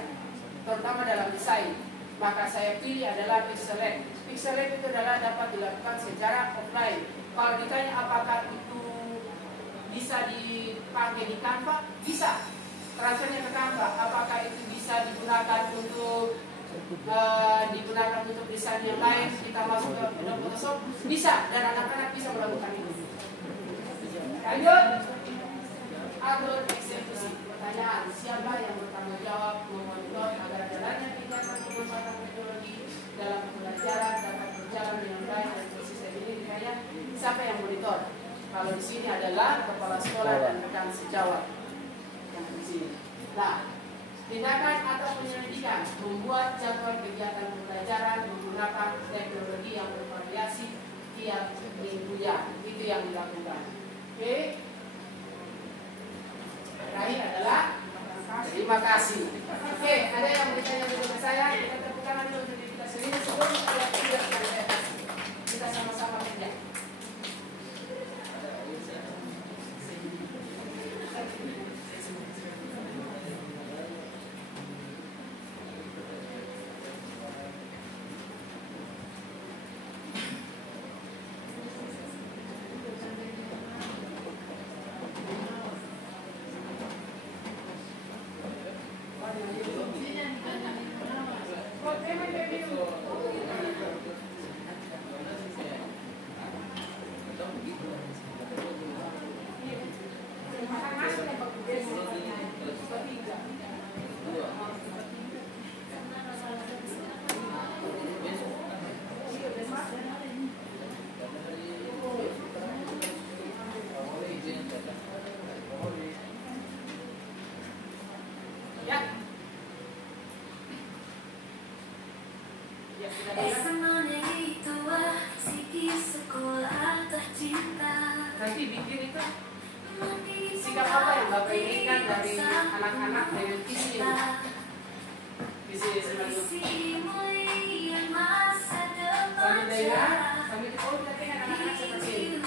terutama dalam desain. Maka saya pilih adalah Pixelate. Pixelate itu adalah dapat dilakukan secara offline. Kalau ditanya apakah itu bisa dipakai di Canva, bisa. Transfernya ke Canva. Apakah itu bisa digunakan untuk digunakan untuk desain yang lain, kita masuk ke Adobe Photoshop, bisa, dan anak-anak bisa melakukan itu. Lanjut, atur eksekusi. Pertanyaan, siapa yang bertanggung jawab memonitor agar jalannya kegiatan pemanfaatan teknologi dalam pembelajaran dapat berjalan dengan baik dan konsisten? Ini ditanya, siapa yang monitor? Kalau di sini adalah kepala sekolah dan rekan sejawat yang di sini. Nah, tindakan atau penyelidikan membuat jadwal kegiatan pembelajaran menggunakan teknologi yang bervariasi tiap minggunya. Itu yang dilakukan. Oke. Terakhir adalah terima kasih. Oke, ada yang bertanya dulu ke saya? Kita tepuk tangan dulu untuk diri kita sendiri sebelum kita sama-sama kerja. Nanti bikin itu sikap apa yang Bapak inginkan dari anak-anak dengan visi ini? Visi sambil dengar, sambil dipelajari anak-anak seperti ini.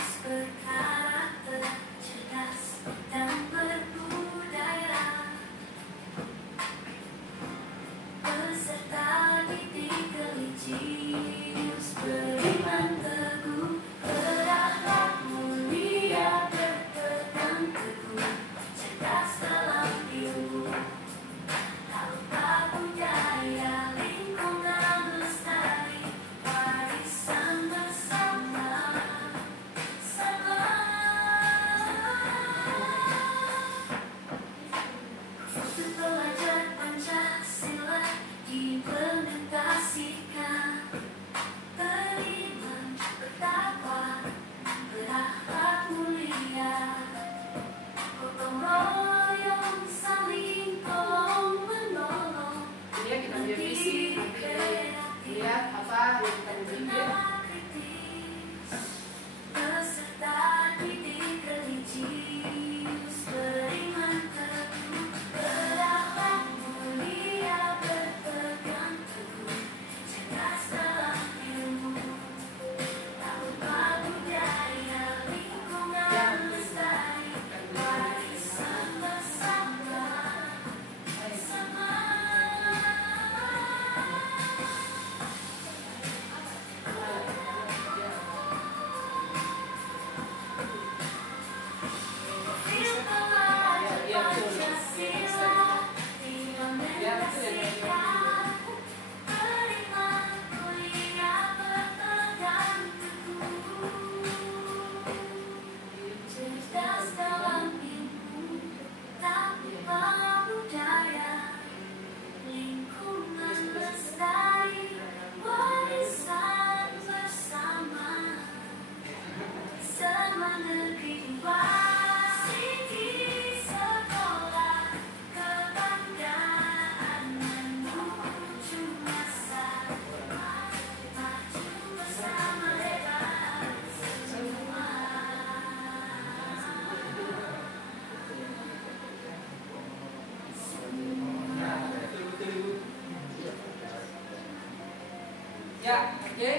Ya, oke.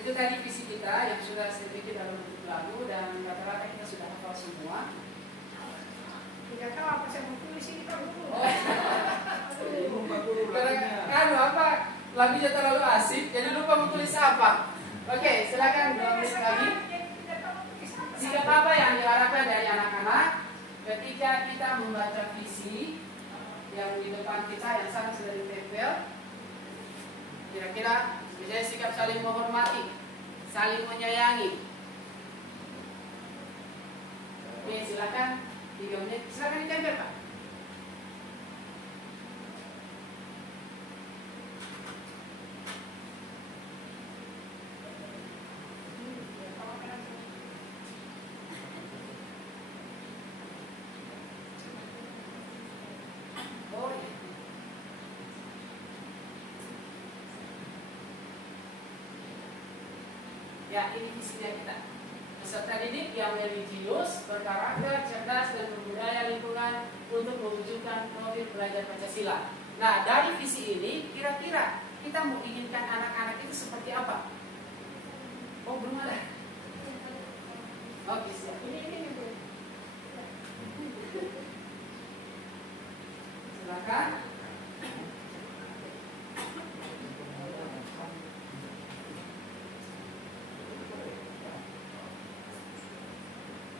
Itu tadi visi kita yang sudah saya bikin dalam bentuk lagu dan rata-rata kita sudah hafal semua. Tidak tahu apa saya mau tulis ini kalau dulu. Karena apa? Lagunya terlalu asik, jadi lupa mau tulis apa. Oke, silakan 2 menit lagi. Sikap apa yang diharapkan dari anak-anak ketika kita membaca visi yang di depan kita yang sana sudah ditempel? Kira-kira misalnya sikap saling menghormati, saling menyayangi. Oke, silakan 3 menit. Silakan ditempel, Pak. Oh, iya. Ya, ini visinya kita. Peserta didik yang religius, berkarakter, cerdas, dan berbudaya lingkungan untuk mewujudkan profil belajar Pancasila. Nah, dari visi ini, kira-kira kita mau inginkan anak-anak itu seperti apa? Oh, belum ada. Oke, siap. Ini. Silakan.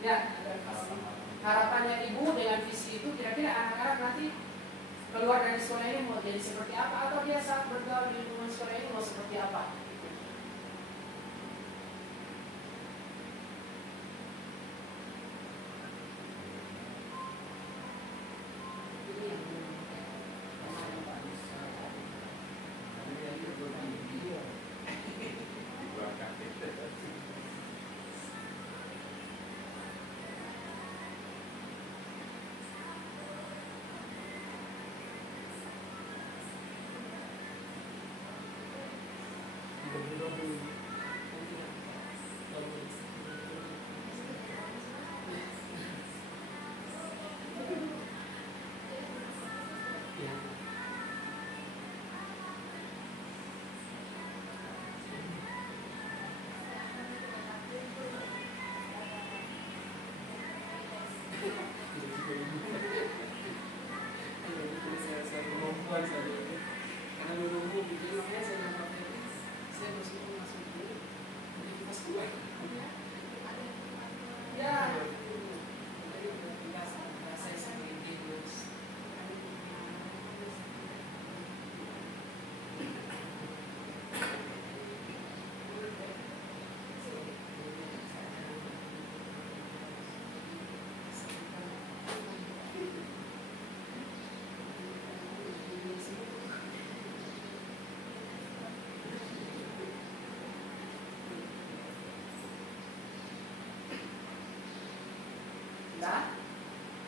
Ya, harapannya ibu dengan visi itu kira-kira anak-anak nanti keluar dari sekolah ini mau jadi seperti apa, atau dia saat bergaul di lingkungan sekolah ini mau seperti apa?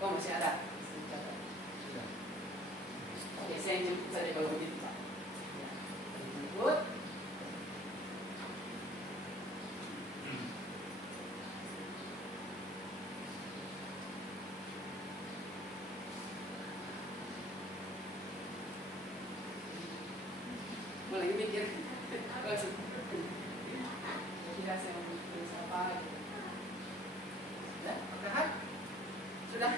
Oh, masih ada. Oke, saya jemput saja kalau begitu, Pak. Jemput. Mulai mikir. Kira saya mau bikin apa gitu. Sudah? Apakah? Sudah?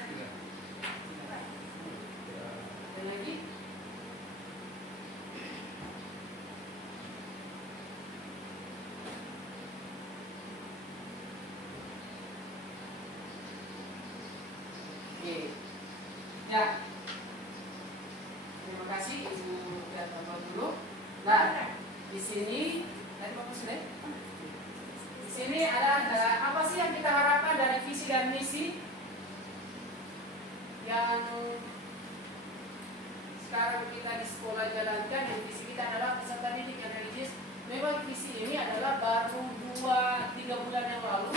Ada lagi? Oke. Ya. Terima kasih Ibu Yatama dulu. Nah, di sini tadi Bapak sudah? Di sini ada apa sih yang kita harapkan dari visi dan misi yang sekarang kita di sekolah jalankan. Yang visi kita adalah peserta didik yang religius. Memang visi ini adalah baru 2-3 bulan yang lalu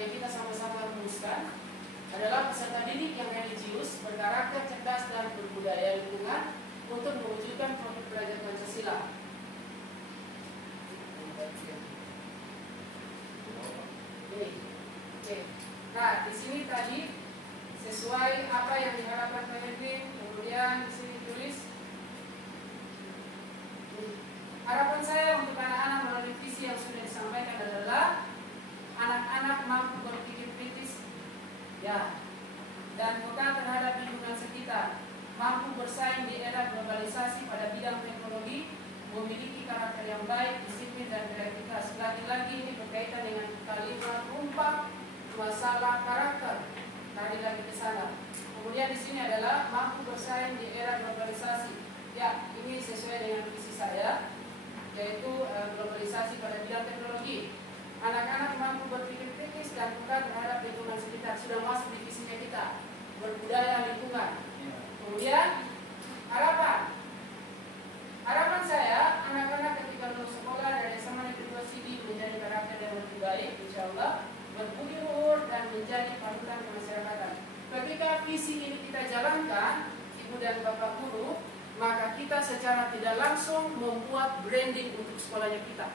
yang kita sama-sama rumuskan, adalah peserta didik yang religius, berkarakter, cerdas, dan berbudaya lingkungan untuk mewujudkan profil belajar Pancasila. Oke. Nah, di sini tadi sesuai apa yang diharapkan pemimpin, kemudian di sini tulis harapan saya untuk anak-anak melalui visi yang sudah disampaikan adalah anak-anak mampu berpikir kritis, ya, dan peka terhadap lingkungan sekitar, mampu bersaing di era globalisasi pada bidang teknologi, memiliki karakter yang baik, disiplin, dan kreativitas. Lagi-lagi ini berkaitan dengan kalimat umpak masalah karakter. Tadi lagi ke sana. Kemudian di sini adalah mampu bersaing di era globalisasi. Ya, ini sesuai dengan visi saya. berbudaya lingkungan. Kemudian harapan saya anak-anak ketika lulus sekolah dari SMA Negeri 2 Sigi menjadi karakter yang lebih baik, insya Allah berbudi luhur dan menjadi panutan kemasyarakatan. Ketika visi ini kita jalankan, Ibu dan Bapak Guru, maka kita secara tidak langsung membuat branding untuk sekolahnya kita.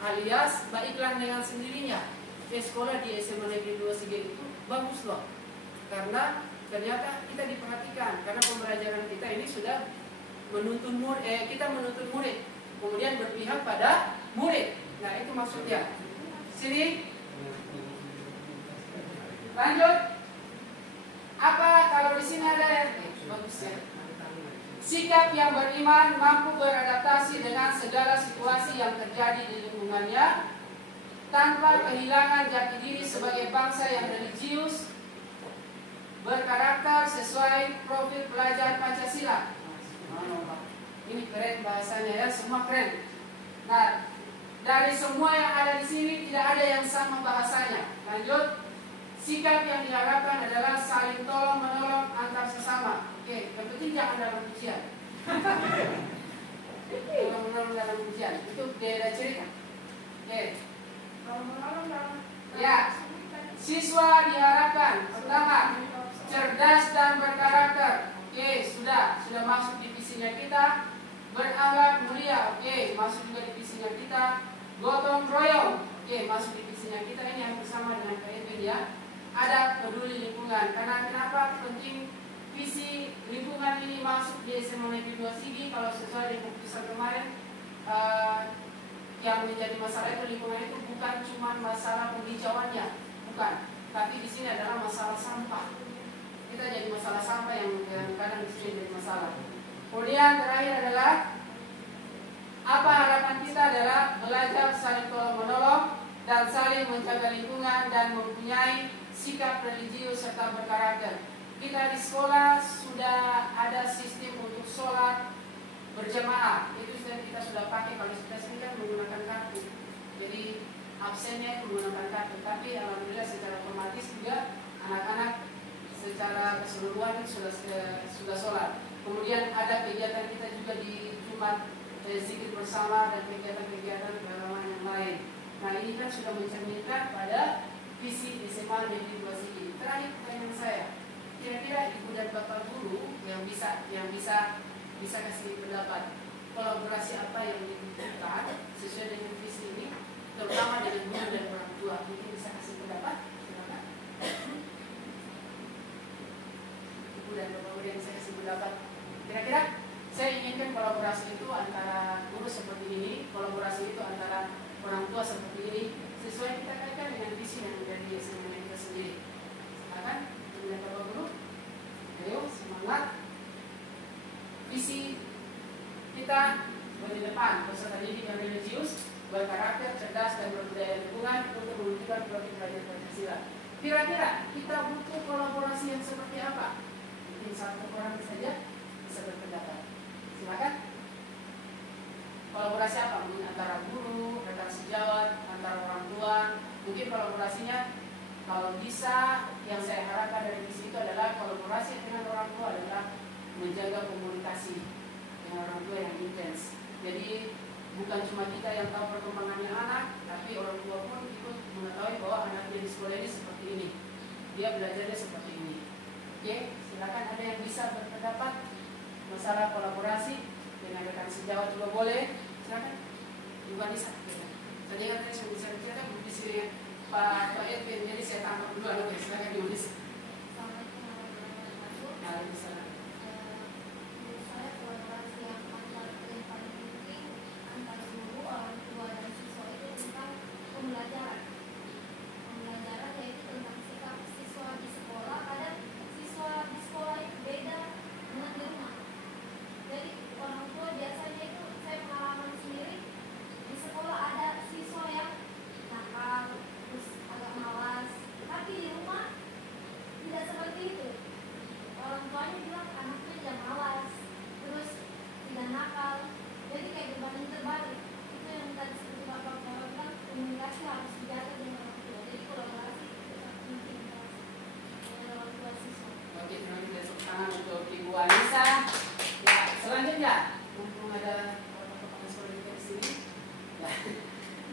Alias baiklah dengan sendirinya. Sekolah di SMA Negeri 2 Sigi itu bagus loh. Karena ternyata kita diperhatikan, karena pembelajaran kita ini sudah menuntun murid, kita menuntun murid, kemudian berpihak pada murid. Nah, itu maksudnya. Sini. Lanjut. Apa kalau di sini ada yang bagus ya? Sikap yang beriman mampu beradaptasi dengan segala situasi yang terjadi di lingkungannya tanpa kehilangan jati diri sebagai bangsa yang religius, berkarakter sesuai profil pelajar Pancasila. Ini keren bahasanya ya, semua keren. Nah, dari semua yang ada di sini tidak ada yang sama bahasanya. Lanjut. Sikap yang diharapkan adalah saling tolong menolong antar sesama. Oke, yang penting jangan dalam ujian. Tolong menolong dalam ujian. Itu beda cerita. Oke. Kalau menolong dalam Ya. Siswa diharapkan pertama cerdas dan berkarakter. Oke, sudah masuk di visinya kita. Berakhlak mulia. Oke, masuk juga di visinya kita. Gotong royong. Oke, masuk di visinya kita. Ini yang bersama dengan Kak Edwin ya. Ada peduli lingkungan. Karena kenapa penting visi lingkungan ini masuk di SMA Negeri 2 Sigi? Kalau sesuai dengan keputusan kemarin, yang menjadi masalah itu lingkungan itu bukan cuma masalah penghijauannya, bukan. Tapi di sini adalah masalah sampah. Kita jadi masalah sampah yang kadang di sini jadi masalah. Kemudian terakhir adalah apa harapan kita adalah belajar saling tolong menolong dan saling menjaga lingkungan dan mempunyai sikap religius serta berkarakter. Kita di sekolah sudah ada sistem untuk sholat berjamaah. Itu kita sudah pakai. Kalau kita sini kan menggunakan kartu. Jadi absennya menggunakan kartu. Tapi alhamdulillah secara otomatis juga anak-anak secara keseluruhan sudah sholat. Kemudian ada kegiatan kita juga di Jumat zikir bersama dan kegiatan-kegiatan yang lain. Nah, ini kan sudah mencerminkan pada visi SMA Negeri 2 Sigi. Terakhir pertanyaan saya, kira-kira Ibu dan Bapak Guru yang bisa kasih pendapat, kolaborasi apa yang dibutuhkan sesuai dengan visi ini, terutama dengan guru dan orang tua, mungkin bisa kasih pendapat? Silakan. Ibu dan Bapak Guru yang bisa kasih pendapat. Kira-kira saya inginkan kolaborasi itu antara guru seperti ini, kolaborasi itu antara orang tua seperti ini, sesuai kita kaitkan dengan visi yang dari SMA kita sendiri. Silakan, Ibu dan Bapak Guru. Ayo, semangat. Visi kita di depan, peserta didik yang religius, berkarakter, cerdas, dan berbudaya lingkungan untuk mewujudkan profil pelajar Pancasila. Kira-kira kita butuh kolaborasi yang seperti apa? Mungkin satu orang saja bisa berpendapat. Silakan. Kolaborasi apa? Mungkin antara guru, rekan sejawat, antara orang tua. Mungkin kolaborasinya kalau bisa, yang saya harapkan dari visi itu adalah kolaborasi dengan orang tua adalah menjaga komunikasi dengan orang tua yang intens. Jadi bukan cuma kita yang tahu perkembangannya anak, tapi orang tua pun ikut mengetahui bahwa anaknya di sekolah ini seperti ini, dia belajarnya seperti ini. Oke, silakan ada yang bisa berpendapat masalah kolaborasi dengan rekan sejawat juga boleh. Silakan. Ibu Anissa. Tadi kan saya bisa bicara di sini Pak Edwin, jadi saya tangkap dulu anak. Silakan Ibu Anissa. Waalaikumsalam. Jadi kayak berbanding terbalik. Itu yang tadi seperti Bapak bilang, komunikasi harus dijaga.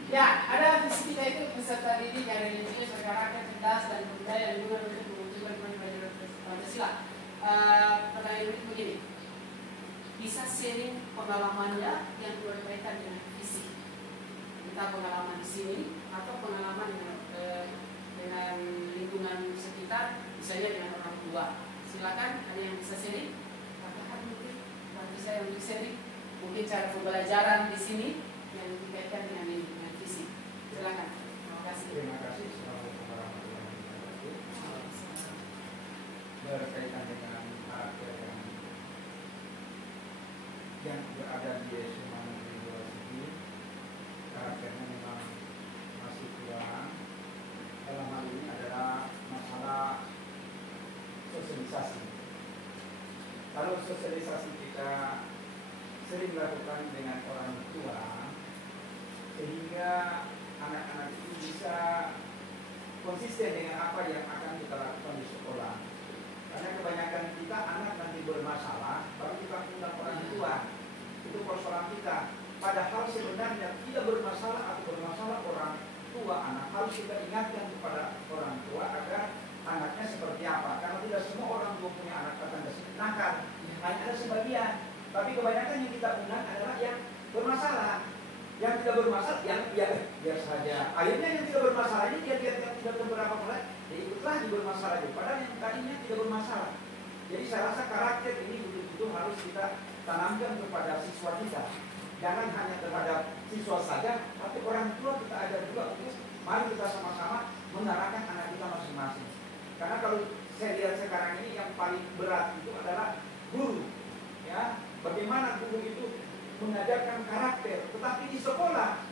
Ya, ada visi kita itu peserta didik yang religius, berkarakter, cerdas, dan budaya lingkungan untuk mewujudkan kemajuan Pancasila. Pertanyaan berikut begini, bisa sharing pengalamannya yang berkaitan dengan visi, entah pengalaman di sini atau pengalaman dengan lingkungan sekitar, misalnya dengan orang tua. Silakan, ada yang bisa sharing? Apakah mungkin bagi saya untuk sharing? Mungkin cara pembelajaran di sini yang dikaitkan dengan ini. Silakan. Terima kasih. Terima kasih. Assalamualaikum warahmatullahi wabarakatuh. Berkaitan dengan karakter yang berada di SMA Negeri 2 Sigi, karakternya memang masih kurang. Dalam hal ini adalah masalah sosialisasi. Kalau sosialisasi kita sering dilakukan dengan orang tua, sehingga anak-anak itu bisa konsisten dengan apa yang akan kita lakukan di sekolah. Karena kebanyakan kita anak nanti bermasalah, baru kita undang orang tua. Itu persoalan kita. Padahal sebenarnya tidak bermasalah atau bermasalah orang tua anak. Harus kita ingatkan kepada orang tua agar anaknya seperti apa. Karena tidak semua orang tua punya anak akan nakal. Hanya ada sebagian. Tapi kebanyakan yang kita undang adalah yang bermasalah. Yang tidak bermasalah, yang biar saja. Akhirnya yang tidak bermasalah ini dia tidak beberapa mulai, dia ikutlah di bermasalah juga. Padahal yang tadinya tidak bermasalah. Jadi saya rasa karakter ini betul-betul harus kita tanamkan kepada siswa kita. Jangan hanya terhadap siswa saja, tapi orang tua kita ajar juga untuk mari kita sama-sama mengarahkan anak kita masing-masing. Karena kalau saya lihat sekarang ini yang paling berat itu adalah guru. Ya, bagaimana guru itu mengajarkan karakter, tetapi di sekolah,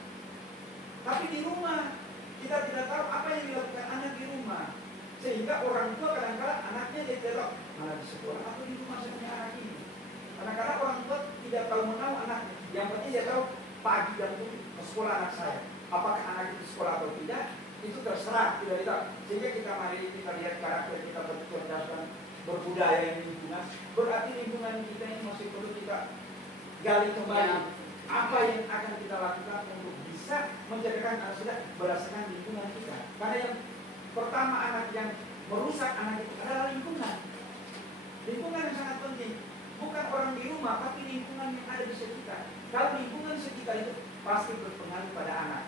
tapi di rumah kita tidak tahu apa yang dilakukan anak di rumah, sehingga orang tua kadang-kadang anaknya dia tidak mana di sekolah atau di rumah saya punya anak ini. Kadang-kadang orang tua tidak tahu menahu anaknya, yang penting dia tahu pagi dan ke sekolah anak saya. Apakah anak itu sekolah atau tidak, itu terserah, tidak tahu. Sehingga kita lihat karakter kita berdasarkan berbudaya yang lingkungan, berarti lingkungan kita ini masih perlu kita gali kembali apa yang akan kita lakukan untuk bisa menjadikan anak kita berdasarkan lingkungan kita. Karena yang pertama anak yang merusak anak itu adalah lingkungan. Lingkungan yang sangat penting. Bukan orang di rumah, tapi lingkungan yang ada di sekitar. Kalau lingkungan sekitar itu pasti berpengaruh pada anak.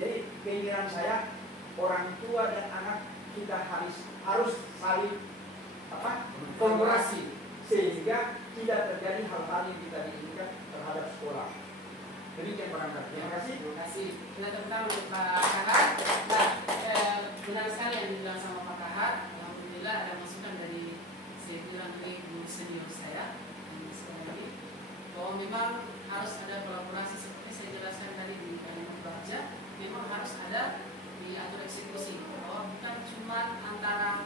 Jadi keinginan saya orang tua dan anak kita harus saling kolaborasi sehingga tidak terjadi hal-hal yang tidak diinginkan terhadap sekolah. Demikian barangkali. Terima kasih. Terima kasih. Kita tentang Pak Kahar. Nah, benar sekali yang dibilang sama Pak Kahar. Alhamdulillah ada masukan dari saya bilang dari guru senior saya di sekolah ini bahwa memang harus ada kolaborasi seperti saya jelaskan tadi di kalimat baca. Memang harus ada diatur eksekusi. Bahwa bukan cuma antara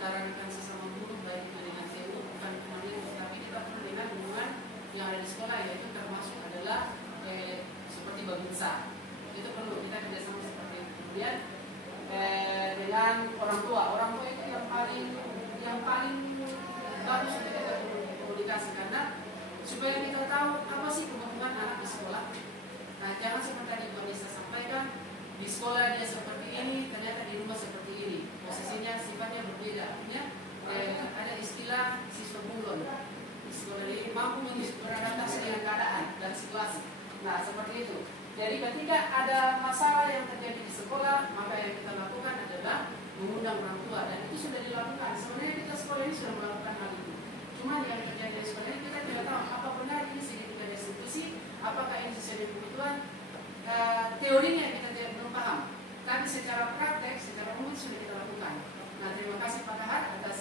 rekan sesama guru baik dengan TU bukan cuma itu, tapi kita perlu dengan hubungan yang ada di sekolah, yaitu termasuk adalah seperti babinsa. Itu perlu kita kerjasama seperti itu. Kemudian dengan orang tua itu yang paling bagus untuk kita komunikasi, karena supaya kita tahu apa sih kebutuhan anak di sekolah. Nah, jangan seperti tadi Mbak Nisa sampaikan, di sekolah dia seperti ini, ternyata di rumah seperti ini. Posisinya sifatnya berbeda. Artinya ada istilah siswa bunglon. Di sekolah ini mampu beradaptasi dengan keadaan dan situasi. Nah, seperti itu. Jadi ketika ada masalah yang terjadi di sekolah, maka yang kita lakukan adalah mengundang orang tua, dan itu sudah dilakukan. Sebenarnya kita sekolah ini sudah melakukan hal itu. Cuma yang terjadi di sekolah ini kita tidak tahu apa benar ini signifikan institusi, apakah ini sesuai dengan kebutuhan. Teorinya kita belum paham, tapi secara praktek, secara umum sudah kita lakukan. Nah, terima kasih Pak Kahar atas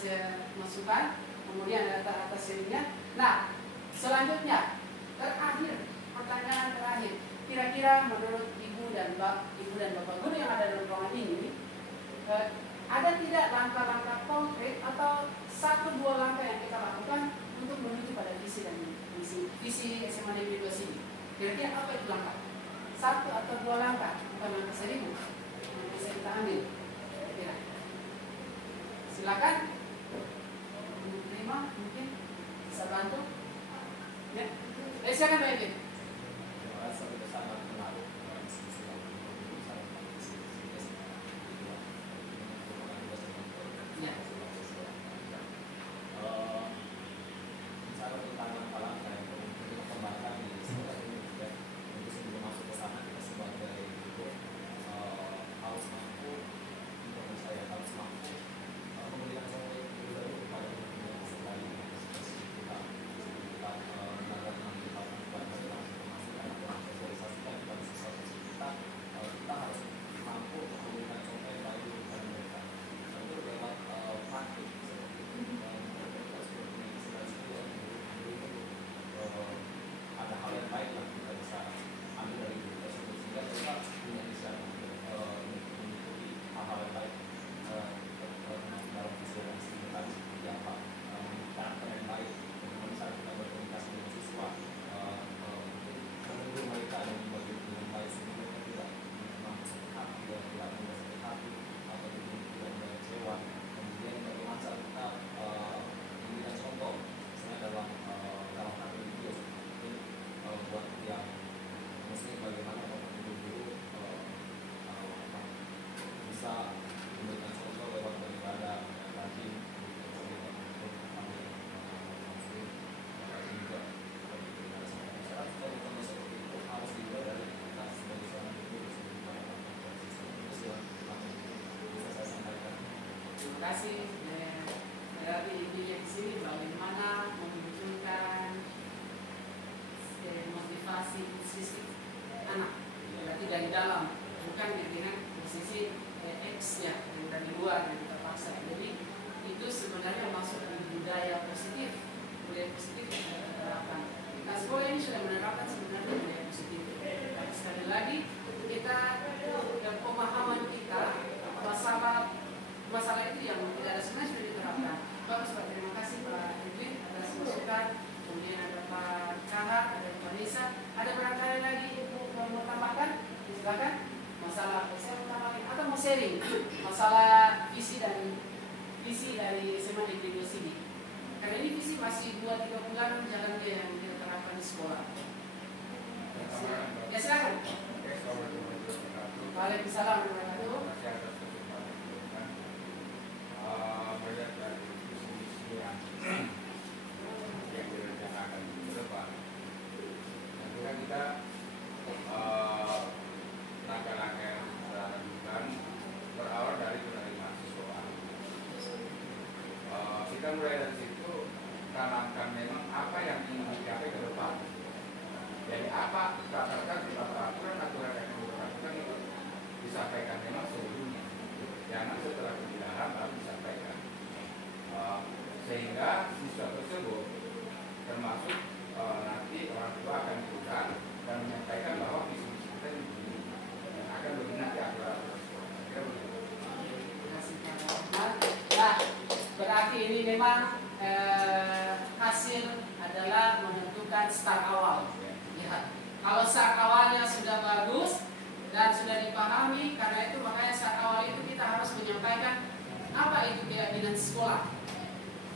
masukan, kemudian atas sharingnya. Nah, selanjutnya pertanyaan terakhir, kira-kira menurut Ibu dan Bapak Guru yang ada dalam ruangan ini, ada tidak langkah-langkah konkret atau 1-2 langkah yang kita lakukan untuk menuju pada visi dan visi SMA Negeri 2 Sigi? Kira-kira apa itu langkah? 1 atau 2 langkah, bukan langkah 1000 yang bisa kita ambil. Kira-kira. Silakan. Terima, mungkin bisa bantu. Ya. Silakan Mbak Evin. kasih dari Ibu di sini bagaimana memunculkan motivasi sisi anak, berarti dari dalam, bukan dengan posisi X-nya yang dari luar yang kita paksa. Jadi itu sebenarnya masuk di budaya positif yang kita terapkan. Nah, sekolah ini sudah menerapkan sebenarnya budaya positif. Tapi sekali lagi kita dan pemahaman kita masalah itu yang tidak ada sebenarnya sudah diterapkan. Bagus Pak, terima kasih Pak Edwin atas masukan. Kemudian ada Pak Kahar, ada Pak Nisa. Ada barangkali lagi mau tambahkan? Silakan. Masalah saya mau tambahkan atau mau sharing masalah visi dari SMA Negeri 2 sini. Karena ini visi masih 2-3 bulan jalan dia yang kita terapkan di sekolah. Ya silakan. Waalaikumsalam warahmatullahi wabarakatuh. Melihat dari visi-visi yang direncanakan ke depan, tentunya kita langkah-langkah yang kita lakukan berawal dari mahasiswa. Kita mulai dari situ tanamkan memang apa yang ingin dicapai ke depan. Jadi apa berdasarkan aturan-aturan yang dilakukan itu disampaikan memang sebelumnya. Jangan setelah pembelajaran baru disampaikan. Sehingga siswa tersebut termasuk nanti orang tua akan ikutan dan menyampaikan bahwa visi kita ini akan berminat di aturan. Nah, berarti ini memang hasil adalah menentukan start awal. Ya. Kalau start awalnya sudah bagus dan sudah dipahami, karena itu makanya start awal itu kita harus menyampaikan apa itu keyakinan sekolah.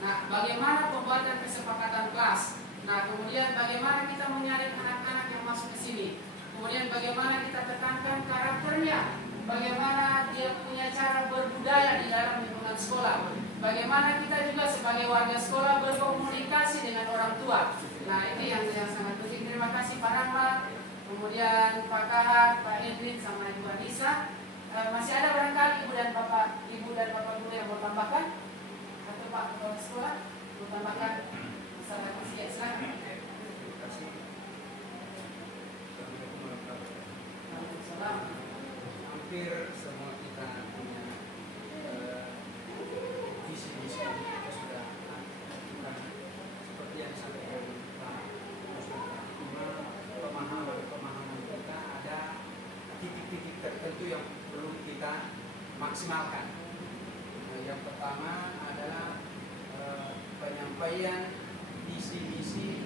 Nah, bagaimana pembuatan kesepakatan kelas. Nah, kemudian bagaimana kita menyaring anak-anak yang masuk ke sini. Kemudian bagaimana kita tekankan karakternya. Bagaimana dia punya cara berbudaya di dalam lingkungan sekolah. Bagaimana kita juga sebagai warga sekolah berkomunikasi dengan orang tua. Nah, ini yang sangat penting. Terima kasih Pak Rahmat, kemudian Pak Kahar, Pak Edwin, sama Ibu Anissa. Masih ada barangkali Ibu dan Bapak Guru yang mau tambahkan? Atau Pak Kepala Sekolah mau tambahkan masalah visi? Ya, silakan. Hampir semua kita punya visi-visi yang kita sudah lakukan seperti yang disampaikan Pak Mustafa. Cuma pemahaman kita ada titik-titik tertentu yang perlu kita maksimalkan. Yang pertama adalah penyampaian visi-visi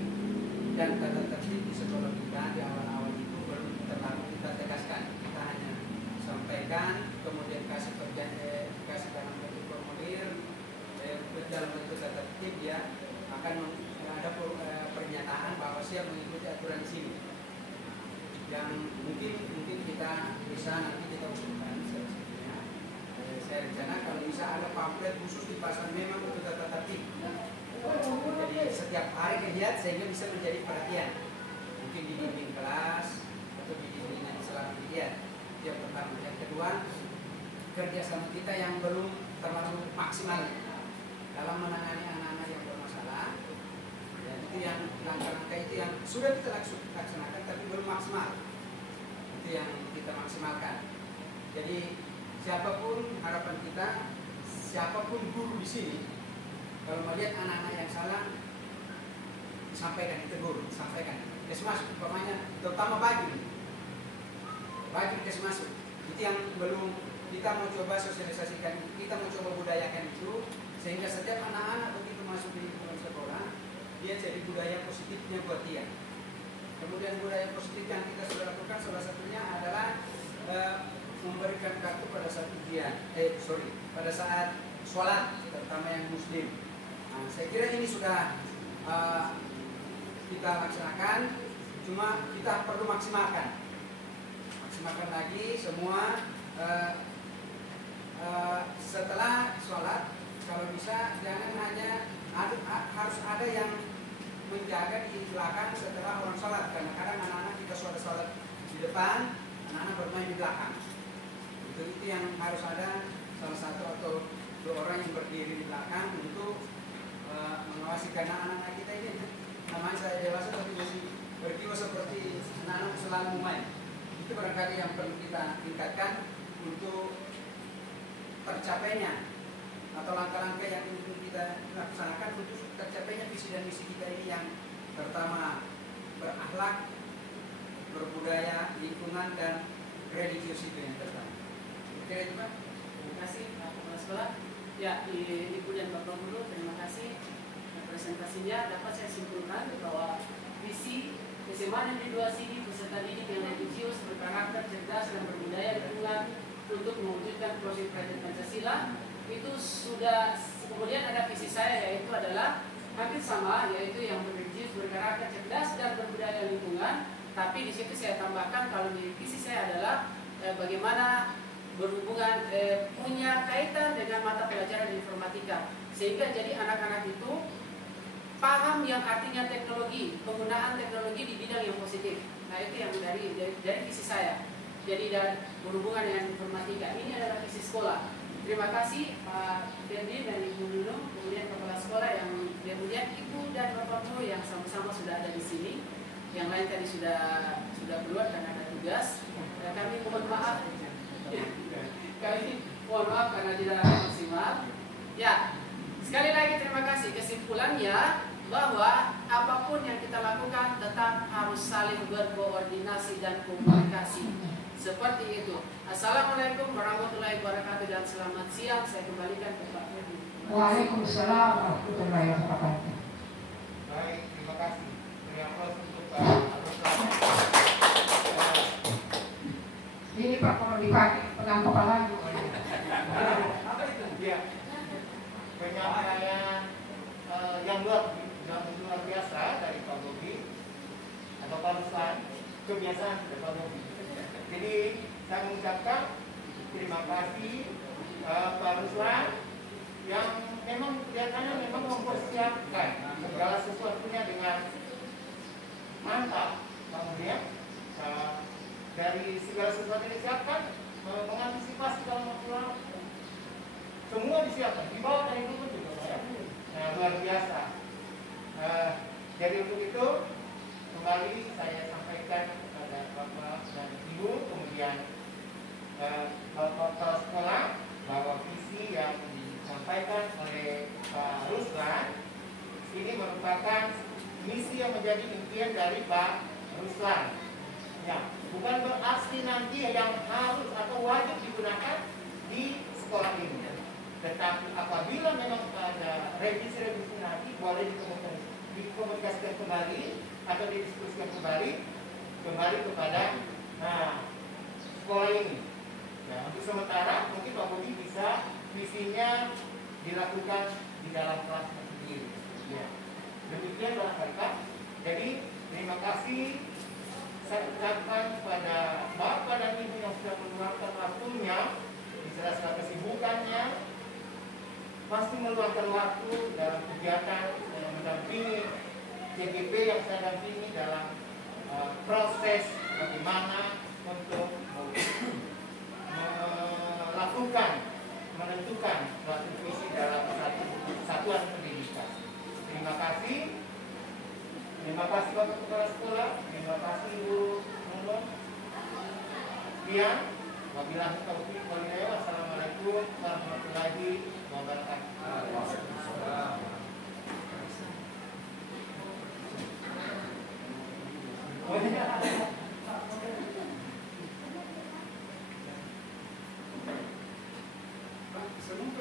dan tata tertib di sekolah kita di awal-awal itu perlu kita tegaskan. Kita hanya sampaikan, kemudian kasih dalam bentuk formulir, dalam bentuk tata tertib, dia akan ada pernyataan bahwa siap mengikuti aturan di sini. Yang mungkin kita bisa nanti kita usulkan selanjutnya. Saya rencana kalau bisa ada pamflet khusus dipasang memang untuk tata tertib. Jadi setiap hari dilihat sehingga bisa menjadi perhatian. Mungkin di dinding kelas atau di dinding yang selalu dilihat. Yang pertama. Yang kedua, kerjasama kita yang belum terlalu maksimal dalam menangani anak-anak yang bermasalah. Dan itu yang langkah-langkah itu yang sudah kita laksanakan tapi belum maksimal. Itu yang kita maksimalkan. Jadi siapapun harapan kita, siapapun guru di sini, kalau melihat anak-anak yang salah, sampaikan, ditegur, sampaikan. Kesmasuk, umpamanya, terutama bagi kesmasuk. Itu yang belum kita mau coba sosialisasikan, kita mau coba budayakan itu, sehingga setiap anak-anak begitu masuk di lingkungan sekolah, dia jadi budaya positifnya buat dia. Kemudian budaya positif yang kita sudah lakukan salah satunya adalah memberikan kartu pada saat ujian, pada saat sholat, terutama yang muslim. Nah, saya kira ini sudah kita laksanakan, cuma kita perlu maksimalkan lagi semua. Setelah sholat, kalau bisa jangan hanya harus ada yang menjaga di belakang setelah orang sholat, karena kadang anak-anak kita sudah sholat di depan, anak-anak bermain di belakang. Itu yang harus ada salah satu atau dua orang yang berdiri di belakang untuk mengawasi, karena anak-anak kita ini namanya saya dewasa tapi masih berjiwa seperti anak-anak selalu main. Itu barangkali yang perlu kita tingkatkan untuk tercapainya atau langkah-langkah yang ingin kita laksanakan untuk tercapainya visi dan misi kita ini, yang pertama berakhlak, berbudaya, lingkungan, dan religius itu yang pertama. Oke, itu Pak. Terima kasih Pak Kepala Sekolah. Ya, Ibu dan Bapak Guru, terima kasih. Presentasinya dapat saya simpulkan bahwa visi SMA Negeri 2 Sigi peserta didik yang religius, berkarakter, cerdas, dan berbudaya lingkungan untuk mewujudkan proses kerajaan Pancasila itu sudah. Kemudian ada visi saya, yaitu adalah hampir sama, yaitu yang religius, berkarakter, cerdas, dan berbudaya lingkungan. Tapi di situ saya tambahkan kalau di visi saya adalah bagaimana berhubungan punya kaitan dengan mata pelajaran informatika, sehingga jadi anak-anak itu paham yang artinya teknologi, penggunaan teknologi di bidang yang positif. Nah, itu yang dari visi saya. Jadi dan berhubungan dengan informatika. Ini adalah visi sekolah. Terima kasih Pak Ferdi dan Ibu Nunung, kemudian Kepala Sekolah, yang kemudian Ibu dan Bapak Guru yang sama-sama sudah ada di sini. Yang lain tadi sudah keluar karena ada tugas. Dan kami mohon maaf. Kami mohon maaf karena tidak maksimal. Ya. Sekali lagi terima kasih. Kesimpulannya bahwa apapun yang kita lakukan tetap harus saling berkoordinasi dan komunikasi. Seperti itu. Assalamualaikum warahmatullahi wabarakatuh dan selamat siang. Saya kembalikan ke Pak Ferdi. Waalaikumsalam warahmatullahi wabarakatuh. Baik, terima kasih. Beri aplaus untuk Ini Pak kalau dipakai pegang kepala. apa itu? Ya. Penyampaian yang luar biasa dari Pak Bobi atau Pak Ruslan, kebiasaan dari Pak Bobi. Jadi saya mengucapkan terima kasih Pak Ruslan yang memang kelihatannya memang mempersiapkan segala sesuatunya dengan mantap. Kemudian dari segala sesuatu yang disiapkan, mengantisipasi dalam waktu lama. Semua disiapkan, di bawah dari itu juga ya. Nah, luar biasa. Jadi untuk itu kembali saya sampaikan kepada Bapak dan Ibu, kemudian Bapak Kepala Sekolah, bahwa visi yang disampaikan oleh Pak Ruslan ini merupakan misi yang menjadi impian dari Pak Ruslan. Ya, bukan berarti nanti yang harus atau wajib digunakan di sekolah ini. Tetapi apabila memang ada revisi-revisi nanti, boleh dikomunikasikan kembali atau didiskusikan kembali kepada sekolah ini. Ya, untuk sementara mungkin Pak Budi bisa visinya dilakukan di dalam kelas sendiri. Ya. Demikian barangkali Pak. Jadi terima kasih saya ucapkan kepada Bapak dan Ibu yang sudah meluangkan waktunya di sela-sela kesibukannya, pasti meluangkan waktu dalam kegiatan yang mendampingi CGP yang saya dampingi dalam proses bagaimana untuk menentukan suatu visi dalam satu satuan pendidikan. Terima kasih. Terima kasih Bapak Kepala Sekolah. Terima kasih Ibu Nunung. Sekian. Wabillahi taufiq wal hidayah. Wassalamualaikum warahmatullahi wabarakatuh. Sebelum